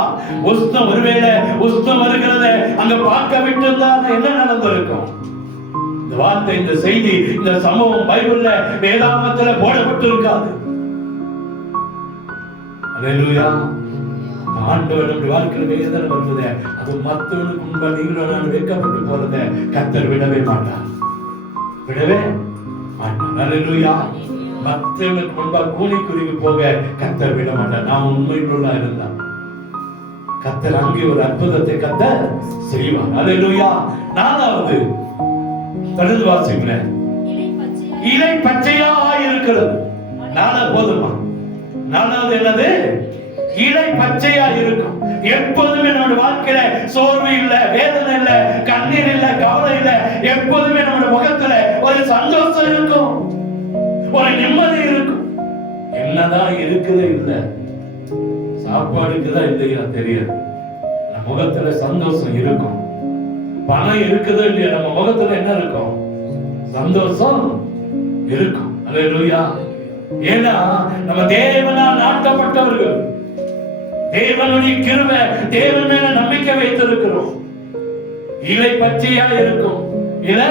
உஷ்ணம், ஒருவேளை உஷ்ணம் வருகிறத அங்க பார்க்க விட்டு என்ன நடந்திருக்கும்? இந்த வார்த்தை, இந்த செய்தி, இந்த சம்பவம் பைபிள்ல வேதாகமத்துல போடப்பட்டு இருக்காது. அல்லேலூயா. ஆண்டவர் நம்முடைய வாழ்க்கையில வேதனை வருது, அது மத்தவனுக்கு முன்பா நீங்களும் நான் வெட்கப்பட்டு போறத கர்த்தர் விடவே மாட்டார், விடவே மாட்டார். அல்லேலூயா. மத்தவனுக்கு முன்பா கூனி குருவி போக கர்த்தர் விட மாட்டார். நான் உண்மையுள்ளா இருந்தா கர்த்தர் அங்கே ஒரு அற்புதத்தை கர்த்தர் செய்வார். அல்லேலூயா. 4வது தொடர்ந்து வாசிக்கிறேன். இலை பச்சையா இருக்கிறது. 4 போதுமா? 4வது என்னது? இலை பச்சையா இருக்கும். எப்போதுமே நம்முடைய வாழ்க்கையில சோர்வு இல்ல, வேதனை இல்ல, கண்ணீர் இல்ல, கவலை இல்ல. எப்போதுமே நம்முடைய முகத்துல ஒரு சந்தோஷம் இருக்கும், ஒரு நிம்மதி இருக்கும். என்னதான் இருக்குது இல்ல, சாப்பாடுக்குதான் இல்லையா தெரியாது, நம்ம முகத்துல சந்தோஷம் இருக்கும். பணம் இருக்குது இல்லையா, நம்ம முகத்துல என்ன இருக்கும்? சந்தோஷம் இருக்கும். அல்லேலூயா. ஏன்னா நம்ம தேவனால் நாட்டப்பட்டவர்கள், தேவனுடைய கிருபை, தேவன் மேல நம்பிக்கை வைத்திருக்கிறோம். இலை பச்சையா இருக்கும். இல்ல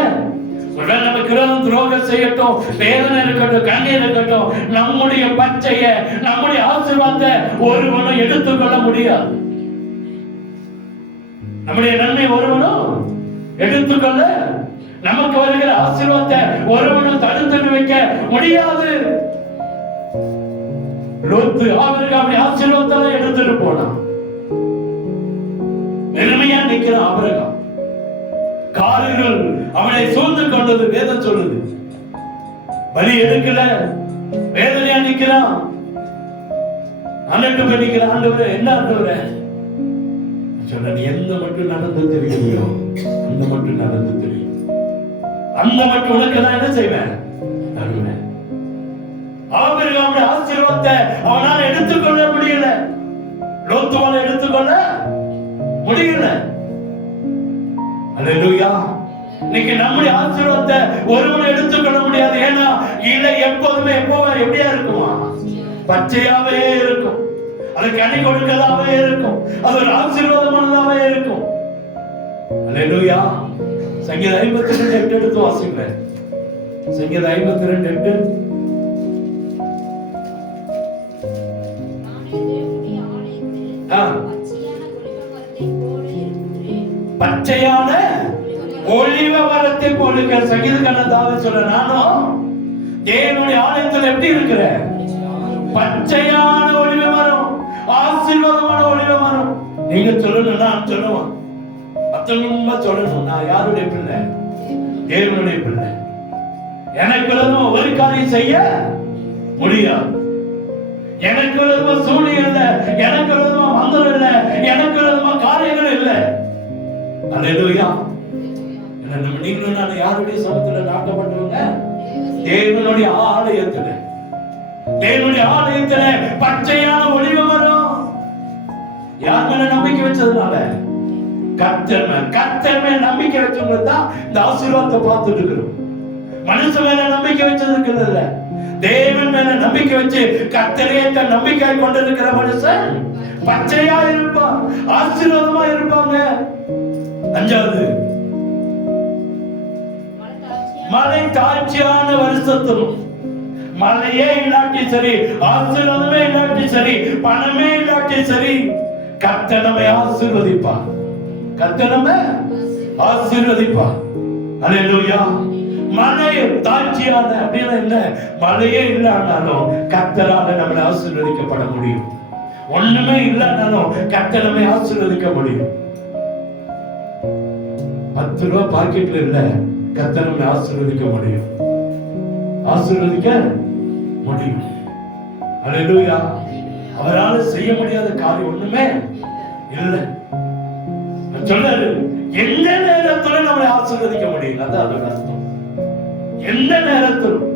நமக்கு துரோகம் செய்யட்டும், வேதனை இருக்கட்டும், கண்ணீர் இருக்கட்டும், நம்முடைய பச்சைய, நம்முடைய ஆசீர்வாதத்தை ஒருவனும் எடுத்துக்கொள்ள முடியாது. நம்முடைய நன்மை ஒருவனும் எடுத்துக்கொள்ள, நமக்கு வருகிற ஆசீர்வாதத்தை ஒருவனும் தடுத்து வைக்க முடியாது. லோத்து ஆபிரகாம் ஆசீர்வாதத்தை எடுத்துட்டு போனான். எளிமையா நிக்கிற ஆபிரகாம், காரிகள் அவனை சூழ்ந்து கொண்டது. வேதம் சொல்லுது, பலி எடுக்கல, வேதனையா நிக்கிறான். அன்னைக்கு பண்ணிக்கிறான். ஆண்டவரே, என்ன ஆண்டவரே சொன்ன, நீ எந்த மட்டும் நடந்து தெரியலையோ அந்த மட்டும் நடந்து தெரியும், அந்த மட்டும் உனக்கு நான் என்ன செய்வேன், தருவேன். ஆபிரகாமுடைய ஆசீர்வாதத்தை அவனால் எடுத்துக்கொள்ள முடியல, லோத்துவால் எடுத்துக்கொள்ள முடியல. அல்லேலூயா. இன்னைக்கு நம்முடைய ஆசீர்வாதத்தை ஒருவன் எடுத்துக்கொள்ள முடியாது. ஏன்னா இலை எப்போதுமே எப்படியா இருக்குமா, பச்சையாவே இருக்கும். அது கனி கொடுக்கதாவே இருக்கும். அது ஒரு ஆசீர்வாதமானதாவே இருக்கும். அல்லேலூயா. சங்கீதம் 52:8 எடுத்து வாசிக்கிறேன். சங்கீதம் 52:8. பச்சையான ஒலிவ மரத்தை போல இருக்கிற சங்கீதக்காரன் தாவீது சொல்ற, நானும் தேவனுடைய ஆலயத்தில் எப்படி இருக்கிறேன், பச்சையான ஒலிவ மரம், ஆசீர்வாதமான ஒலிவ மரம். நீங்க சொல்லணும், நான் சொல்லுவேன், மத்தவங்க சொல்லணும், நான் யாருடைய பிள்ளை, தேவனுடைய பிள்ளை. எனக்கு ஒரு காரியம் செய்ய முடியாது. எனக்கு சூழ்நிலை இல்லை, எனக்கு மந்திரம் இல்லை, எனக்கு காரியங்கள் இல்லை. அல்லேலூயா. நீங்களும் நான் யாருடைய சமத்துல நாட்டப்பட்டவங்க, தேவனுடைய ஆலயத்துல. தேவனுடைய ஆலயத்துல பச்சையான ஒலிவ மரம். யார் மேல நம்பிக்கை வச்சதுனால, கர்த்தர் மேல நம்பிக்கை வச்சவங்க தான் இந்த ஆசீர்வாதத்தை பார்த்துட்டு இருக்கிறோம். மனுஷ மேல நம்பிக்கை வச்சதுக்கு இல்ல, தேவன் மேல நம்பிக்கை வச்சு கர்த்தரே தன் நம்பிக்கை கொண்டிருக்கிற மனுஷன் பச்சையா இருப்பான், ஆசீர்வாதமா இருப்பாங்க. அஞ்சாவது, மழை தாட்சியான வருஷத்திலும், மழையே இல்லாட்டி சரி, ஆசீர்வாதமே இல்லாட்டி சரி, பணமே இல்லாட்டி சரி, கர்த்தர் நம்மை ஆசீர்வதிப்பார். கர்த்தர் நம்மை ஆசீர்வதிப்பார். அல்லேலூயா. மழை தாட்சியான அப்படின்னா என்ன, மழையே இல்லைன்னாலும் கர்த்தரால நம்மளை ஆசீர்வதிக்கப்பட முடியும். ஒண்ணுமே இல்லைன்னாலும் கர்த்தர் நம்மை ஆசீர்வதிக்க முடியும். 10 ரூபாய் பாக்கெட்ல இல்ல, கர்த்தர் நம்மை ஆசீர்வதிக்க முடியும், ஆசீர்வதிக்க முடியும். அல்லேலூயா. அவரால் செய்ய முடியாத காரியம் ஒண்ணுமே இல்லை. சொன்னாரு, எந்த நேரத்துல நம்மளை ஆசீர்வதிக்க முடியும், அதான் அதோட அர்த்தம். எந்த நேரத்திலும்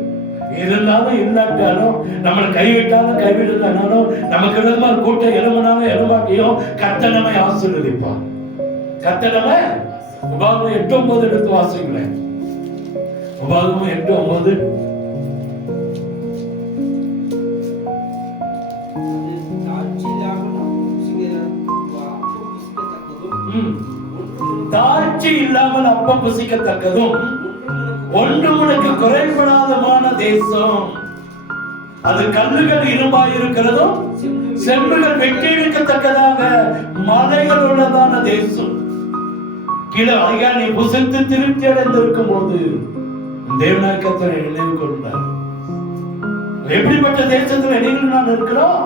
இருந்தாலும் இல்லாட்டாலும், நம்மளை கைவிட்டாலும் கைவிடலானாலும், நமக்கு விதமா கூட்டம் எழுமனாலும் எழுமாட்டியும் கர்த்தர் நம்மை ஆசீர்வதிப்பார். கர்த்தர் நம்மை உபாகமம் 8:9 எடுத்து வாசிங்களேன். உபாகமம் 8:9. தாட்சி இல்லாமல் அப்பம் புசிக்கத்தக்கதும் ஒன்று உனக்கு குறைபடாதமான தேசம். அது கல்லுகள் இரும்பாய் இருக்கிறதும் செம்புகள் வெட்டி எடுக்கத்தக்கதாக மலைகள் உள்ளதான தேசம். கீழே ஐயா, நீ புசித்து திருப்தி அடைந்திருக்கும் போது தேவனாய் கர்த்தரை நினைவு கொண்டார். எப்படிப்பட்ட தேசத்துல நீங்கள் நான் இருக்கிறோம்,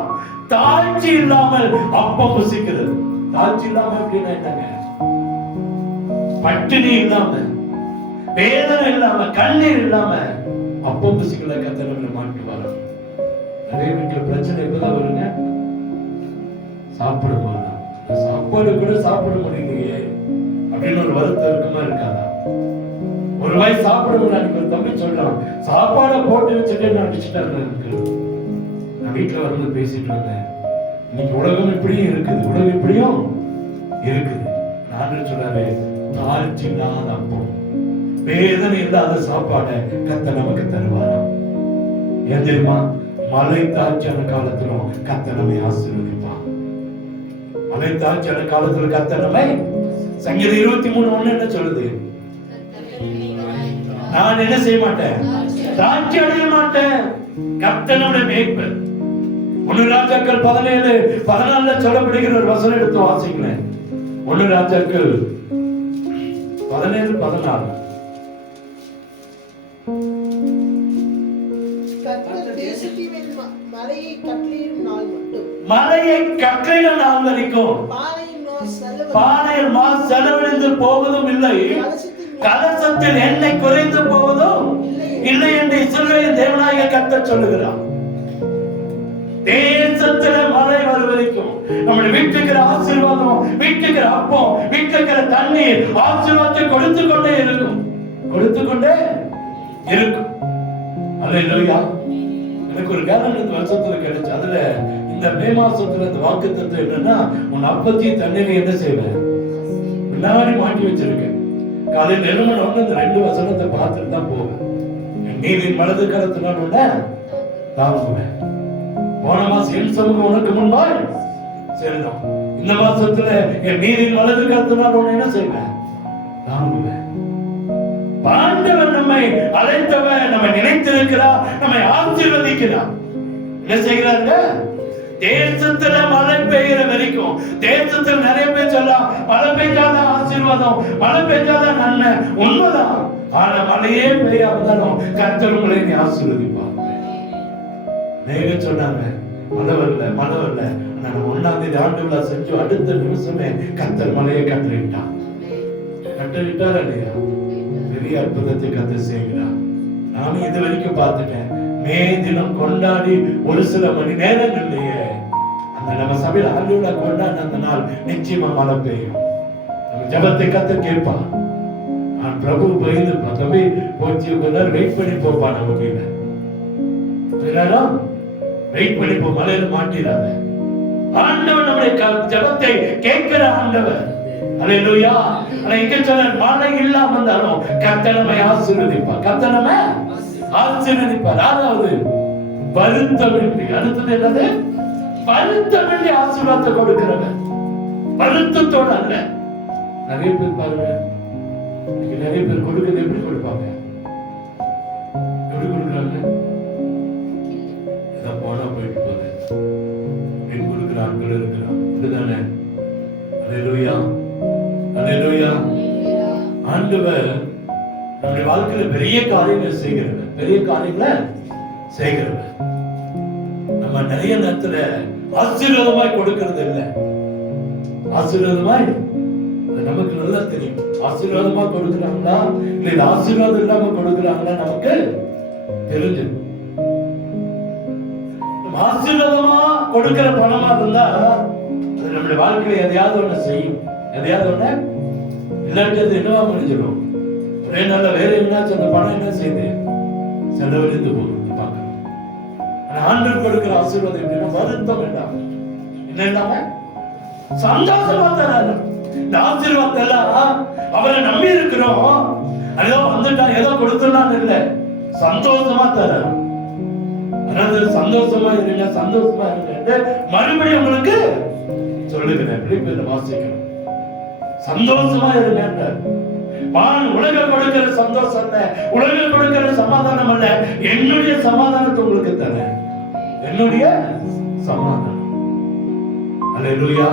தாழ்ச்சி இல்லாமல் அப்பம் புசிக்கிறது. தாழ்ச்சி இல்லாம எப்படின்னா என்னங்க, பட்டினி இல்லாம, வேதனை இல்லாம, கண்ணீர் இல்லாம அப்பம் புசிக்கல கர்த்தரை மாட்டி வரும். நிறைய வீட்டுல பிரச்சனை எப்பதான் வருங்க, சாப்பிடும் போது சாப்பாடு கூட சாப்பிட முடியலையே அப்படின்னு ஒரு வருத்தம் இருக்குமா இருக்காதா? ஒரு வாய் சாப்பிட முடியாது. ஒரு தம்பி சொல்றான், சாப்பாடை போட்டு வச்சுட்டு நான் அடிச்சுட்டாரு. நான் வீட்டுல வந்து பேசிட்டு வந்தேன், இன்னைக்கு உலகம் இப்படியும் இருக்குது, உலகம் இப்படியும் இருக்குது. நான் சொல்றாரு, தாழ்ச்சி இல்லாத அப்பம், வேதனை இல்லாத சாப்பாடை கர்த்தர் நமக்கு தருவாராம். ஏன் தெரியுமா? மழை தாழ்ச்சியான காலத்திலும் கர்த்தர் நம்மை ஆசீர்வதிப்பான். மழை தாழ்ச்சியான காலத்துல கர்த்தர் நம்மை, சங்கீதம் 23:1 என்ன சொல்லுது? நான் என்ன செய்ய மாட்டேன், தாழ்ச்சி அடைய மாட்டேன். கர்த்தர் நம்முடைய மேய்ப்பர். 1 ராஜாக்கள் 17:14 சொல்லப்படுகிற ஒரு வசனம் எடுத்து வாசிக்கிறேன். 1 ராஜாக்கள் 17:16. கர்த்தர் தேசத்தின் மேல் மலையை கட்டளையிடும் நாள் மட்டும், மலையை கட்டளையிடும் நாள் வரைக்கும் பானையில் மாஸ் செலவழிந்து போவதும் இல்லை, கலசத்தில் எண்ணெய் குறைந்து போவதும் இல்லை என்று இஸ்ரவேலின் தேவனாகிய கர்த்தர் சொல்லுகிறார். தேசத்துல மழை வரும் வரைக்கும் நம்முடைய வீட்டுக்கிற ஆசீர்வாதம், வீட்டுக்கிற அப்பம், வீட்டுக்கிற தண்ணீர் ஆசீர்வாதத்தை கொடுத்து கொண்டே இருக்கும், கொடுத்து கொண்டே இருக்கும். அல்லேலூயா. எனக்கு ஒரு கேலண்டர் வருஷத்துல கிடைச்சு, அதுல இந்த மே மாசத்துல இந்த வாக்குத்தத்தம் என்னன்னா, உன் அப்பத்தையும் தண்ணீரையும் என்ன செய்வேன் முன்னாடி மாட்டி வச்சிருக்கேன். காலையில் எழுமணி வந்து இந்த 2 வசனத்தை பார்த்துட்டு தான் போவேன். நீரின் வலது கரத்தினால் உன்னை தாங்குவேன். போன மாசம் என் சமூகம் உனக்கு முன்பாய் செல்லும். இந்த மாசத்துல என் நீரின் வலது கரத்தினால் உன்னை என்ன செய்வேன் தாங்குவேன். ஆண்டவர் நம்மை அழைத்தவர், நம்மை நினைத்திருக்கிறார், நம்மை ஆசீர்வதிக்கிறார். என்ன செய்கிறாங்க? தேசத்துல மழை பெய்கிற வரைக்கும், தேசத்துல நிறைய பேர் சொல்லலாம் மழை பெய்ஞ்சாதான் ஆசீர்வாதம், மழை பெய்ஞ்சாதான் நன்மை. உண்மைதான். ஆனா மழையே பெய்யாமதாலும் கர்த்தர் உங்களை ஆசீர்வதிப்பார். நீங்க சொன்னாங்க மழை வரல மழை வரல, ஆனா 1ஆம் தேதி ஆண்டு விழா செஞ்சு அடுத்த நிமிஷமே கர்த்தர் மழையை கட்டளையிட்டார். கட்டளையிட்டாரா இல்லையா? பெரிய அற்புதத்தை கர்த்தர் செய்கிறார். நானும் இது வரைக்கும் பார்த்துட்டேன். மே தினம் கொண்டாடி ஒரு சில மணி நேரங்கள்லயே அந்த நம்ம சபையில ஆண்டு விழா கொண்டாடின அந்த நாள் நிச்சயமா மழை பெய்யும். நம்ம ஜபத்தை கர்த்தர் கேட்பான். நான் பிரபு பயந்து தம்பி போச்சு கொஞ்சம் வெயிட் பண்ணி போப்பா, நம்ம வீட்டுல வெயிட் பண்ணி போ, மலையில மாட்டிடாத. ஆண்டவர் நம்முடைய ஜபத்தை கேட்கிற ஆண்டவர். அல்லேலூயா. ஆனா இங்க சொல்ற மழை இல்லாம இருந்தாலும் கர்த்தர் நம்மை ஆசீர்வதிப்பார், கர்த்தர் நம்மை ஆசீர்வதிப்பார். அதாவது வருத்தமின்றி, அடுத்தது என்னது? வருத்தமின்றி ஆசீர்வாதத்தை கொடுக்கிறவர், வருத்தத்தோட அல்ல. நிறைய பேர் பாருங்க, நிறைய பேர் கொடுக்கிறது எப்படி கொடுப்பாங்க? எப்படி கொடுக்குறாங்க? ஏதோ போனா போயிட்டு போகுது அப்படின்னு கொடுக்குற ஆட்கள் இருக்கிறான். இதுதானே? அல்லேலூயா, அல்லேலூயா. ஆண்டவர் நம்முடைய வாழ்க்கையில பெரிய காரியங்கள் செய்கிறவர், பெரிய காரியங்களை செய்கிறவர். நம்ம நிறைய நேரத்துல ஆசீர்வாதமாய் கொடுக்கிறது இல்லை. ஆசீர்வாதமாய் நமக்கு நல்லா தெரியும். ஆசீர்வாதமா கொடுக்கிறாங்களா இல்ல ஆசீர்வாதம் இல்லாம கொடுக்கிறாங்களா நமக்கு தெரிஞ்சு. ஆசீர்வாதமா கொடுக்கிற பணமா இருந்தா அது நம்முடைய வாழ்க்கையில எதையாவது ஒண்ணு செய்யும், எதையாவது ஒண்ணு இல்லாட்டி அது என்னவா முடிஞ்சிடும். ஒரே நல்ல வேற என்னாச்சு அந்த பணம் என்ன செய்யுது? செலவழிந்து போகுது பார்க்கணும். ஆனா ஆண்டவர் கொடுக்கிற ஆசீர்வாதம் எப்படின்னா வருத்தம் வேண்டாம், என்ன இல்லாம சந்தோஷமா தராரு. இந்த ஆசீர்வாதம் எல்லாம் அவரை நம்பி இருக்கிறோம், ஏதோ வந்துட்டா ஏதோ கொடுத்துடலாம் இல்ல, சந்தோஷமா தராரு. அதாவது சந்தோஷமா இருங்க, சந்தோஷமா இருங்க. மறுபடியும் உங்களுக்கு சொல்லுகிறேன், பிலிப்பியர் வாசிக்கிறோம், சந்தோஷமா இருங்க. உலகம் கொடுக்கிற சந்தோஷம் அல்ல, உலகம் கொடுக்கிற சமாதானம் அல்ல, என்னுடைய சமாதானத்தை உங்களுக்கு தரேன், என்னுடைய சமாதானம். அல்லேலூயா.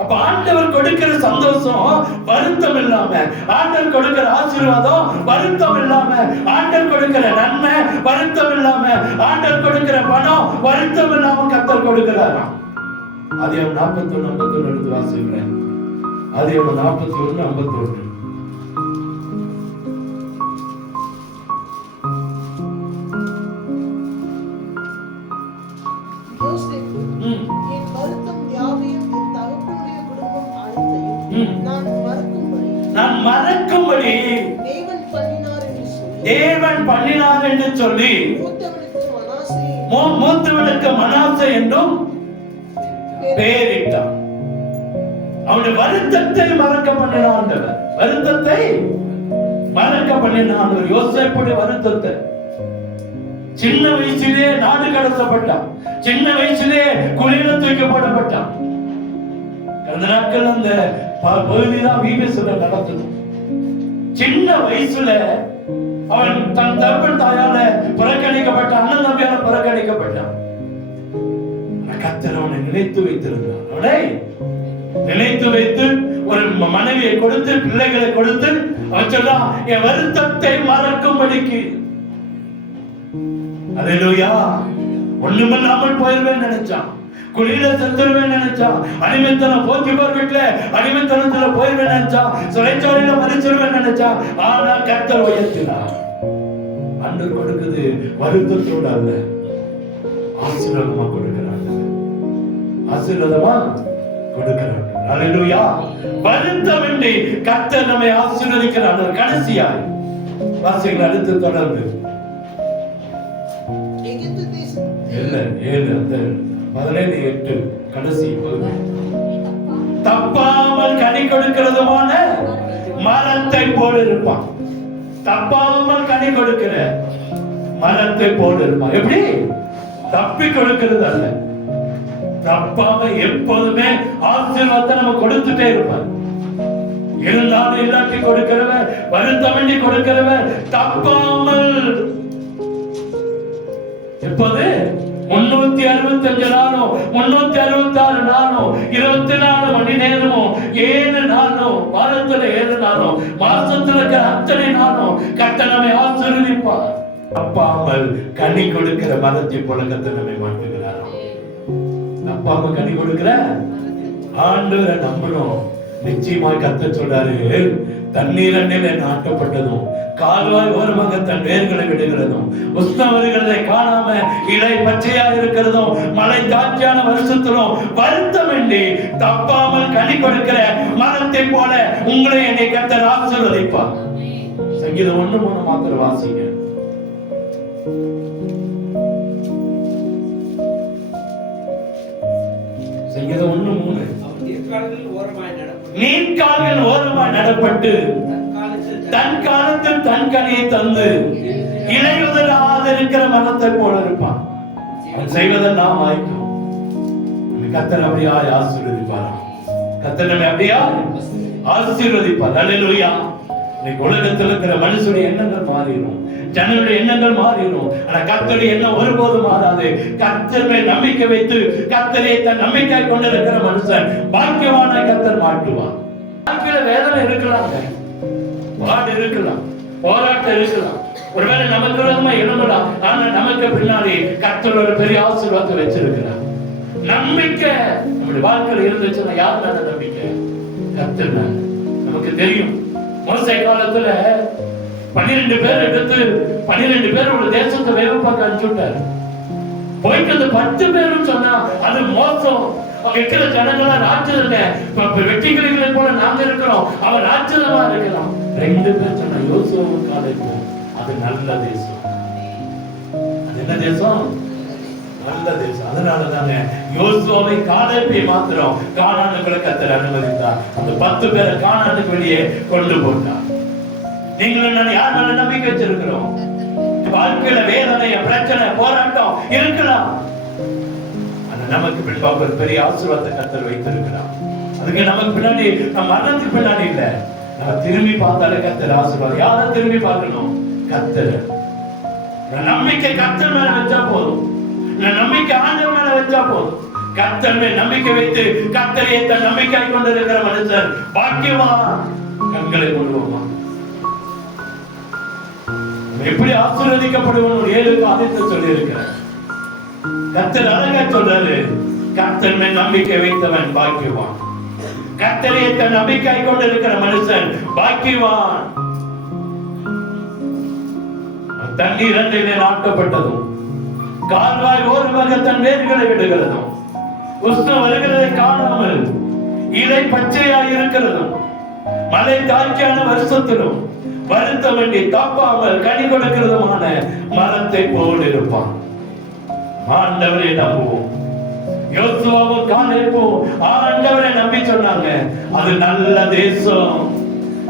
அப்ப ஆண்டவர் கொடுக்கிற சந்தோஷம் வருத்தம் இல்லாம, ஆண்டவர் கொடுக்கிற ஆசீர்வாதம் வருத்தம் இல்லாம, ஆண்டவர் கொடுக்கிற நன்மை வருத்தம் இல்லாம, ஆண்டவர் கொடுக்கிற பணம் வருத்தம் இல்லாம கர்த்தர் கொடுக்கிறாராம். ஆதியாகமம் 41:51 எடுத்து வாசிக்கிறேன். ஆதியாகமம் 41:51. நான் மறக்கும்படி தேவன் பண்ணினார் என்று சொல்லி மூத்தவனுக்கு மனாசே என்றும் பெயரிட்டார். அவனுடைய வருத்தத்தை மறக்க பண்ணினான், வருத்தத்தை மறக்க பண்ணினான். யோசேப்புடைய வருத்தத்தை, சின்ன வயசிலே நாடு கடத்தப்பட்டான், சின்ன வயசிலே குழியில தூக்கப்படப்பட்டான். அந்த நாட்கள் அந்த பகுதிதான் வீபேசுல நடந்தது. சின்ன வயசுல அவன் தன் தகப்பன் தாயால புறக்கணிக்கப்பட்ட, அண்ணன் தம்பியால புறக்கணிக்கப்பட்டான். கர்த்தர் அவனை நினைத்து வைத்திருந்தார். அவனை நினைத்து வைத்து ஒரு மனைவியை கொடுத்து பிள்ளைகளை கொடுத்து அவன் சொல்றான் என் வருத்தத்தை மறக்கும்படிக்கு. அல்லேலூயா. ஒண்ணுமில்லாமல் போயிருவேன் நினைச்சான், குழியில செத்துருவேன் நினைச்சான், அடிமைத்தனம் போத்திபார் வீட்டுல அடிமைத்தனத்துல போயிருவேன் நினைச்சான், சிறைச்சாலையில மதிச்சிருவேன் நினைச்சான். ஆனா கர்த்தர் உயர்த்தினார். ஆண்டவர் கொடுக்குது வருத்தத்தோட அல்ல, ஆசீர்வாதமா கொடுக்கிறாங்க, ஆசீர்வாதமா கொடுக்கிறாங்க. அல்லேலூயா. வருத்தமின்றி கர்த்தர் நம்மை ஆசீர்வதிக்கிறார். கடைசியாய் வாசிகள் அடுத்து தொடர்ந்து இல்ல 7 அந்த 17:8 கடைசி பகுதி. தப்பாமல் கனி கொடுக்கிறதுமான மரத்தை போல இருப்பான். தப்பாமல் கனி கொடுக்கிற மரத்தை போல இருப்பான். எப்படி? தப்பி கொடுக்கிறது அல்ல, தப்பாம எப்போதுமே ஆசீர்வாதத்தை நம்ம கொடுத்துட்டே இருப்பார். இருந்தாலும் இல்லாட்டி கொடுக்கிறவர், வருத்தமின்றி கொடுக்கிறவர், தப்பாமல் எப்போது 365 நாளும் 366 நாளும் 24 மணி நேரமும் 7 நாளும் வாரத்துல 7 நாளும் மாசத்துல அத்தனை நாளும் கர்த்தர் நம்மை ஆசீர்வதிப்பார். தப்பாமல் கனி கொடுக்கிற மரத்தை போல கர்த்தர் நம்மை மாற்றுகிறார். தப்பாம கனி கொடுக்கிற ஆண்டவரை நம்பணும். நிச்சயமாய் கர்த்தர் சொல்றாரு, தண்ணீர் அண்ணிலே நாட்டப்பட்டதும் கால்வாய் ஓரமாக தன் வேர்களை விடுகிறதும் உஷ்ணவர்களை காணாம இலை பச்சையா இருக்கிறதும் மழை தாட்சியான வருஷத்திலும் வருத்தமின்றி தப்பாமல் கனி கொடுக்கிற மரத்தை போல உங்களை என்னை கர்த்தர் ஆசீர்வதிப்பார். சங்கீதம் 1:3 மாத்திரம் வாசிங்க. சங்கீதம் 1:3. நீர்க்கால்கள் ஓரமாய் நடப்பட்டு தன் காலத்தில் தன் கனியை தந்து இலையுதலாத இருக்கிற மரத்தை போல இருப்பான். அவன் செய்வதெல்லாம் வாய்க்கும். கர்த்தர் அப்படியாய் ஆசீர்வதிப்பார். கர்த்தர் நம்மை அப்படியாய் ஆசீர்வதிப்பார். அல்லேலூயா. இன்னைக்கு உலகத்தில் இருக்கிற மனுஷனுடைய எண்ணங்கள் மாறிடும், ஜனங்களுடைய எண்ணங்கள் மாறிடும். ஆனா கர்த்தருடைய எண்ணம் ஒருபோதும் மாறாது. கர்த்தர் மேல் நம்பிக்கை வைத்து கர்த்தரை தன் நம்பிக்கை கொண்டிருக்கிற மனுஷன் பாக்கியவான கர்த்தர் மாட்டுவான். வாழ்க்கையில வேதனை இருக்கலாம், பாடு இருக்கலாம், போராட்டம் இருக்கலாம், ஒருவேளை நமக்கு விரோதமா எழும்பலாம். ஆனா நமக்கு பின்னாடி கர்த்தர் ஒரு பெரிய ஆசீர்வாதத்தை வச்சிருக்கிறார். நம்பிக்கை நம்முடைய வாழ்க்கையில இருந்துச்சுன்னா யார் மேல நம்பிக்கை? கர்த்தர் மேல. நமக்கு தெரியும், மோசே காலத்துல 12 பேர் எடுத்து 12 பேர் ஒரு தேசத்தை வேவு பார்க்க அனுப்பிச்சு விட்டாரு. போயிட்டு 10 பேரும் சொன்னா அது மோசம். இருக்கிற ஜனங்களா ராட்சதங்க வெட்டிகளை போல நாங்க இருக்கிறோம், அவன் ராட்சதமா இருக்கலாம். 2 பேர் சொன்ன யோசுவாவும் காலேபும் அது நல்ல தேசம். அது என்ன தேசம்? நல்ல தேசம். அதனாலதாங்க யோசுவாவை காலேபை மாத்திரம் கானானுக்குள்ள கர்த்தர் அனுமதித்தார். அந்த 10 பேரை கானானுக்கு வெளியே கொண்டு போட்டார். நீங்களும் நான் யார் மேல நம்பிக்கை வச்சிருக்கிறோம்? வாழ்க்கையில வேதனை, பிரச்சனை, போராட்டம் இருக்கலாம். நமக்கு பின்பாக ஒரு பெரிய ஆசீர்வாதத்தை கர்த்தர் வைத்திருக்கிறார். அதுக்கு நமக்கு பின்னாடி நம்ம மரணத்துக்கு பின்னாடி இல்ல, நம்ம திரும்பி பார்த்தாலே கர்த்தர் ஆசீர்வாதம். யாரை திரும்பி பார்க்கணும்? கர்த்தர். நம்பிக்கை கர்த்தர் மேல வச்சா போதும், நம்பிக்கை ஆண்டவர் மேல வச்சா போதும். கர்த்தர் மேல் நம்பிக்கை வைத்து கர்த்தரை தன் நம்பிக்கை கொண்டிருக்கிற மனுஷன் பாக்கியவான். கண்களை கொள்வோமா? எப்படி ஆசீர்வதிக்கப்படுவோம்? ஒரு 7 காரியத்தை சொல்லி இருக்கிறார். கர்த்தர் அழகா சொல்றாரு, கர்த்தர் மேல் நம்பிக்கை வைத்தவன் பாக்கியவான். கர்த்தரை தன் நம்பிக்கை கொண்டிருக்கிற மனுஷன் பாக்கியவான். தண்ணீர் அண்டையிலே நாட்டப்பட்டதும் கால்வாய் ஓரமாக தன் வேர்களை விடுகிறதும் உஷ்ணம் வருகிறதை காணாமல் இலை பச்சையாய் இருக்கிறதும் மழை தாட்சியான வருஷத்திலும் வருத்தமின்றி தப்பாமல் கனி கொடுக்கிறதுமான மரத்தை போல் இருப்பான். ஆண்டவரை நம்புவோம். யோசுவாவும் காலேபும் ஆண்டவரை நம்பி சொன்னாங்க, அது நல்ல தேசம்,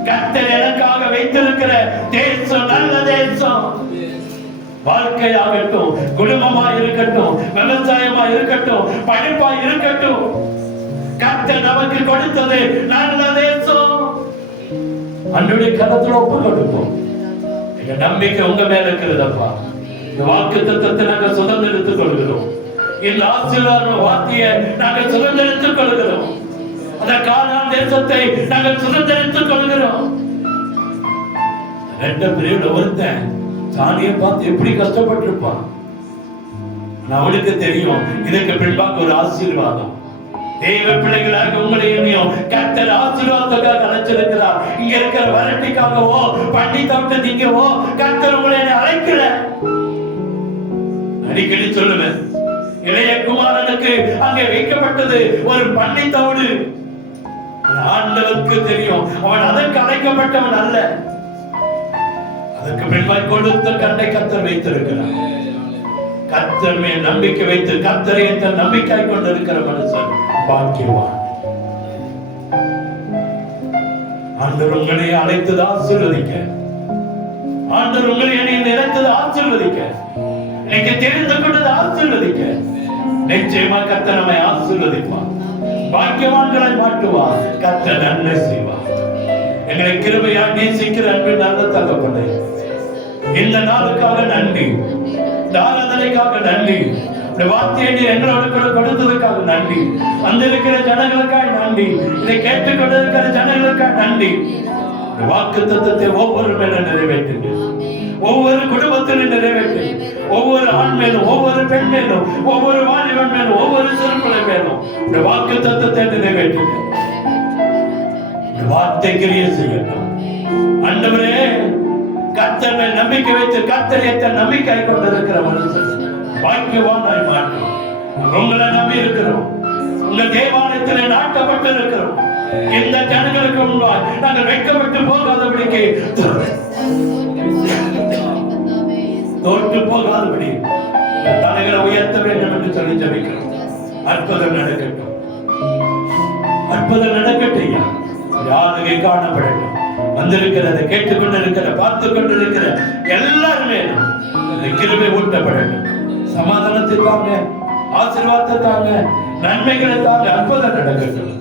கர்த்தர் எனக்காக வைத்திருக்கிற தேசம், நல்ல தேசம். வாழ்க்கையாகட்டும், குடும்பமா இருக்கட்டும், விவசாயமா இருக்கட்டும், படிப்பா இருக்கட்டும், கர்த்தர் நமக்கு கொடுத்தது நல்ல தேசம். அன்றைய கரத்துல ஒப்பு கொடுப்போம். எங்க நம்பிக்கை உங்க மேல இருக்கிறதப்பா. இந்த வாக்குத்தத்தத்தை நாங்க சுதந்திரத்துக் கொள்கிறோம். இந்த ஆசீர்வாத வார்த்தையை நாங்க சுதந்திரத்துக் கொள்கிறோம். அந்த கானான் தேசத்தை நாங்கள் சுதந்திரித்துக் கொள்கிறோம். 2 பிரிவுல ஒருத்தன் சாணியை பார்த்து எப்படி கஷ்டப்பட்டிருப்பான். அவனுக்கு தெரியும் இதற்கு பின்பாக ஒரு ஆசீர்வாதம். தேவ பிள்ளைகளாக உங்களையும் கர்த்தர் ஆசீர்வாதத்துக்காக அழைச்சிருக்கிறார். இங்க இருக்கிற வரட்டிக்காகவோ பண்ணி தவிட்டு நீங்கவோ கர்த்தர் உங்களை அழைக்கல. அடிக்கடி சொல்லுவேன், இளைய குமாரனுக்கு அங்கே வைக்கப்பட்டது ஒரு பன்னித்தவிடு. ஆண்டவருக்கு தெரியும் அவன் அதற்கு அழைக்கப்பட்டவன் அல்ல. அதற்கு பின்பாய் கொடுத்த கண்ணை கர்த்தர் வைத்திருக்கிறார். கர்த்தர் மேல் நம்பிக்கை வைத்து கர்த்தரை தன் நம்பிக்கை கொண்டிருக்கிற மனுஷன் பாக்கியவான். ஆண்டவர் உங்களை அழைத்தது ஆசீர்வதிக்க, ஆண்டவர் உங்களை நினைத்தது ஆசீர்வதிக்க, இன்னைக்கு தெரிந்து கொண்டது ஆசீர்வதிக்க. நிச்சயமா கர்த்தர் நம்மை ஆசீர்வதிப்பார், பாக்கியவான்களை மாற்றுவார், கர்த்தர் நன்மை செய்வார். எங்களை கிருபையா நேசிக்கிற அன்பின் நல்ல தகப்பனே, இந்த நாளுக்காக நன்றி, ஆராதனைக்காக நன்றி, வார்த்தையை எங்களோடு கூட கொடுத்ததுக்காக நன்றி, வந்திருக்கிற ஜனங்களுக்காக நன்றி, இதை கேட்டுக் கொண்டிருக்கிற ஜனங்களுக்காக நன்றி. வாக்கு தத்தத்தை ஒவ்வொரு மேலும் நிறைவேற்றுங்க, ஒவ்வொரு குடும்பத்திலும் நிறைவேற்று, ஒவ்வொரு ஆண் மேலும் ஒவ்வொரு பெண் மேலும் ஒவ்வொரு வாலிபன் மேலும் ஒவ்வொரு சிறுபிள்ளை மேலும் இந்த வாக்கு தத்தத்தை நிறைவேற்றுங்க. வார்த்தை கிரியை செய்யட்டும். ஆண்டவரே, கர்த்தர் மேல் நம்பிக்கை வைத்து கர்த்தரை தன் நம்பிக்கை கொண்டிருக்கிற மனுஷன் பாக்கியவானாய் மாற்றும். உங்களை நம்பி இருக்கிறோம், உங்க தேவாலயத்தில் நாட்டப்பட்டு இருக்கிறோம். இந்த ஜனங்களுக்கு முன்பாக நாங்கள் வைக்கப்பட்டு போகாதபடிக்கு, தோற்று போகாதபடி தலைகளை உயர்த்த வேண்டும் என்று சொல்லி ஜெபிக்கிறோம். அற்புதம் நடக்கட்டும், அற்புதம் நடக்கட்டும். யாருகை காணப்படட்டும். வந்திருக்கிறத கேட்டுக்கொண்டிருக்கிற பார்த்து கொண்டிருக்கிற எல்லாருமே கிருபை ஊட்டப்படட்டும். சமாதானத்தை தாங்க, ஆசீர்வாதத்தை தாங்க, நன்மைகளை தாங்க, அற்புதம் நடக்கட்டும்.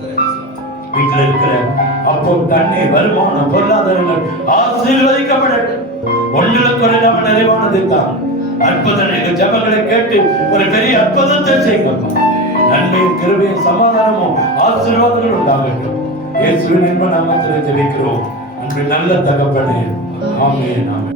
வீட்டில் இருக்கிற அப்போ தண்ணீர் வருமானம் பொருளாதாரங்கள் ஆசீர்வதிக்கப்படட்டும். ஒன்றுல குறையாம நிறைவானதை தான் அற்புதம். எங்கள் ஜபங்களை கேட்டு ஒரு பெரிய அற்புதத்தை செய்யுங்க. நன்மையும் கிருபையும் சமாதானமும் ஆசீர்வாதங்கள் உண்டாகட்டும். இயேசுவின் இன்ப நாமத்தில் ஜெபிக்கிறோம். அன்று நல்ல தகப்பனே, ஆமென்.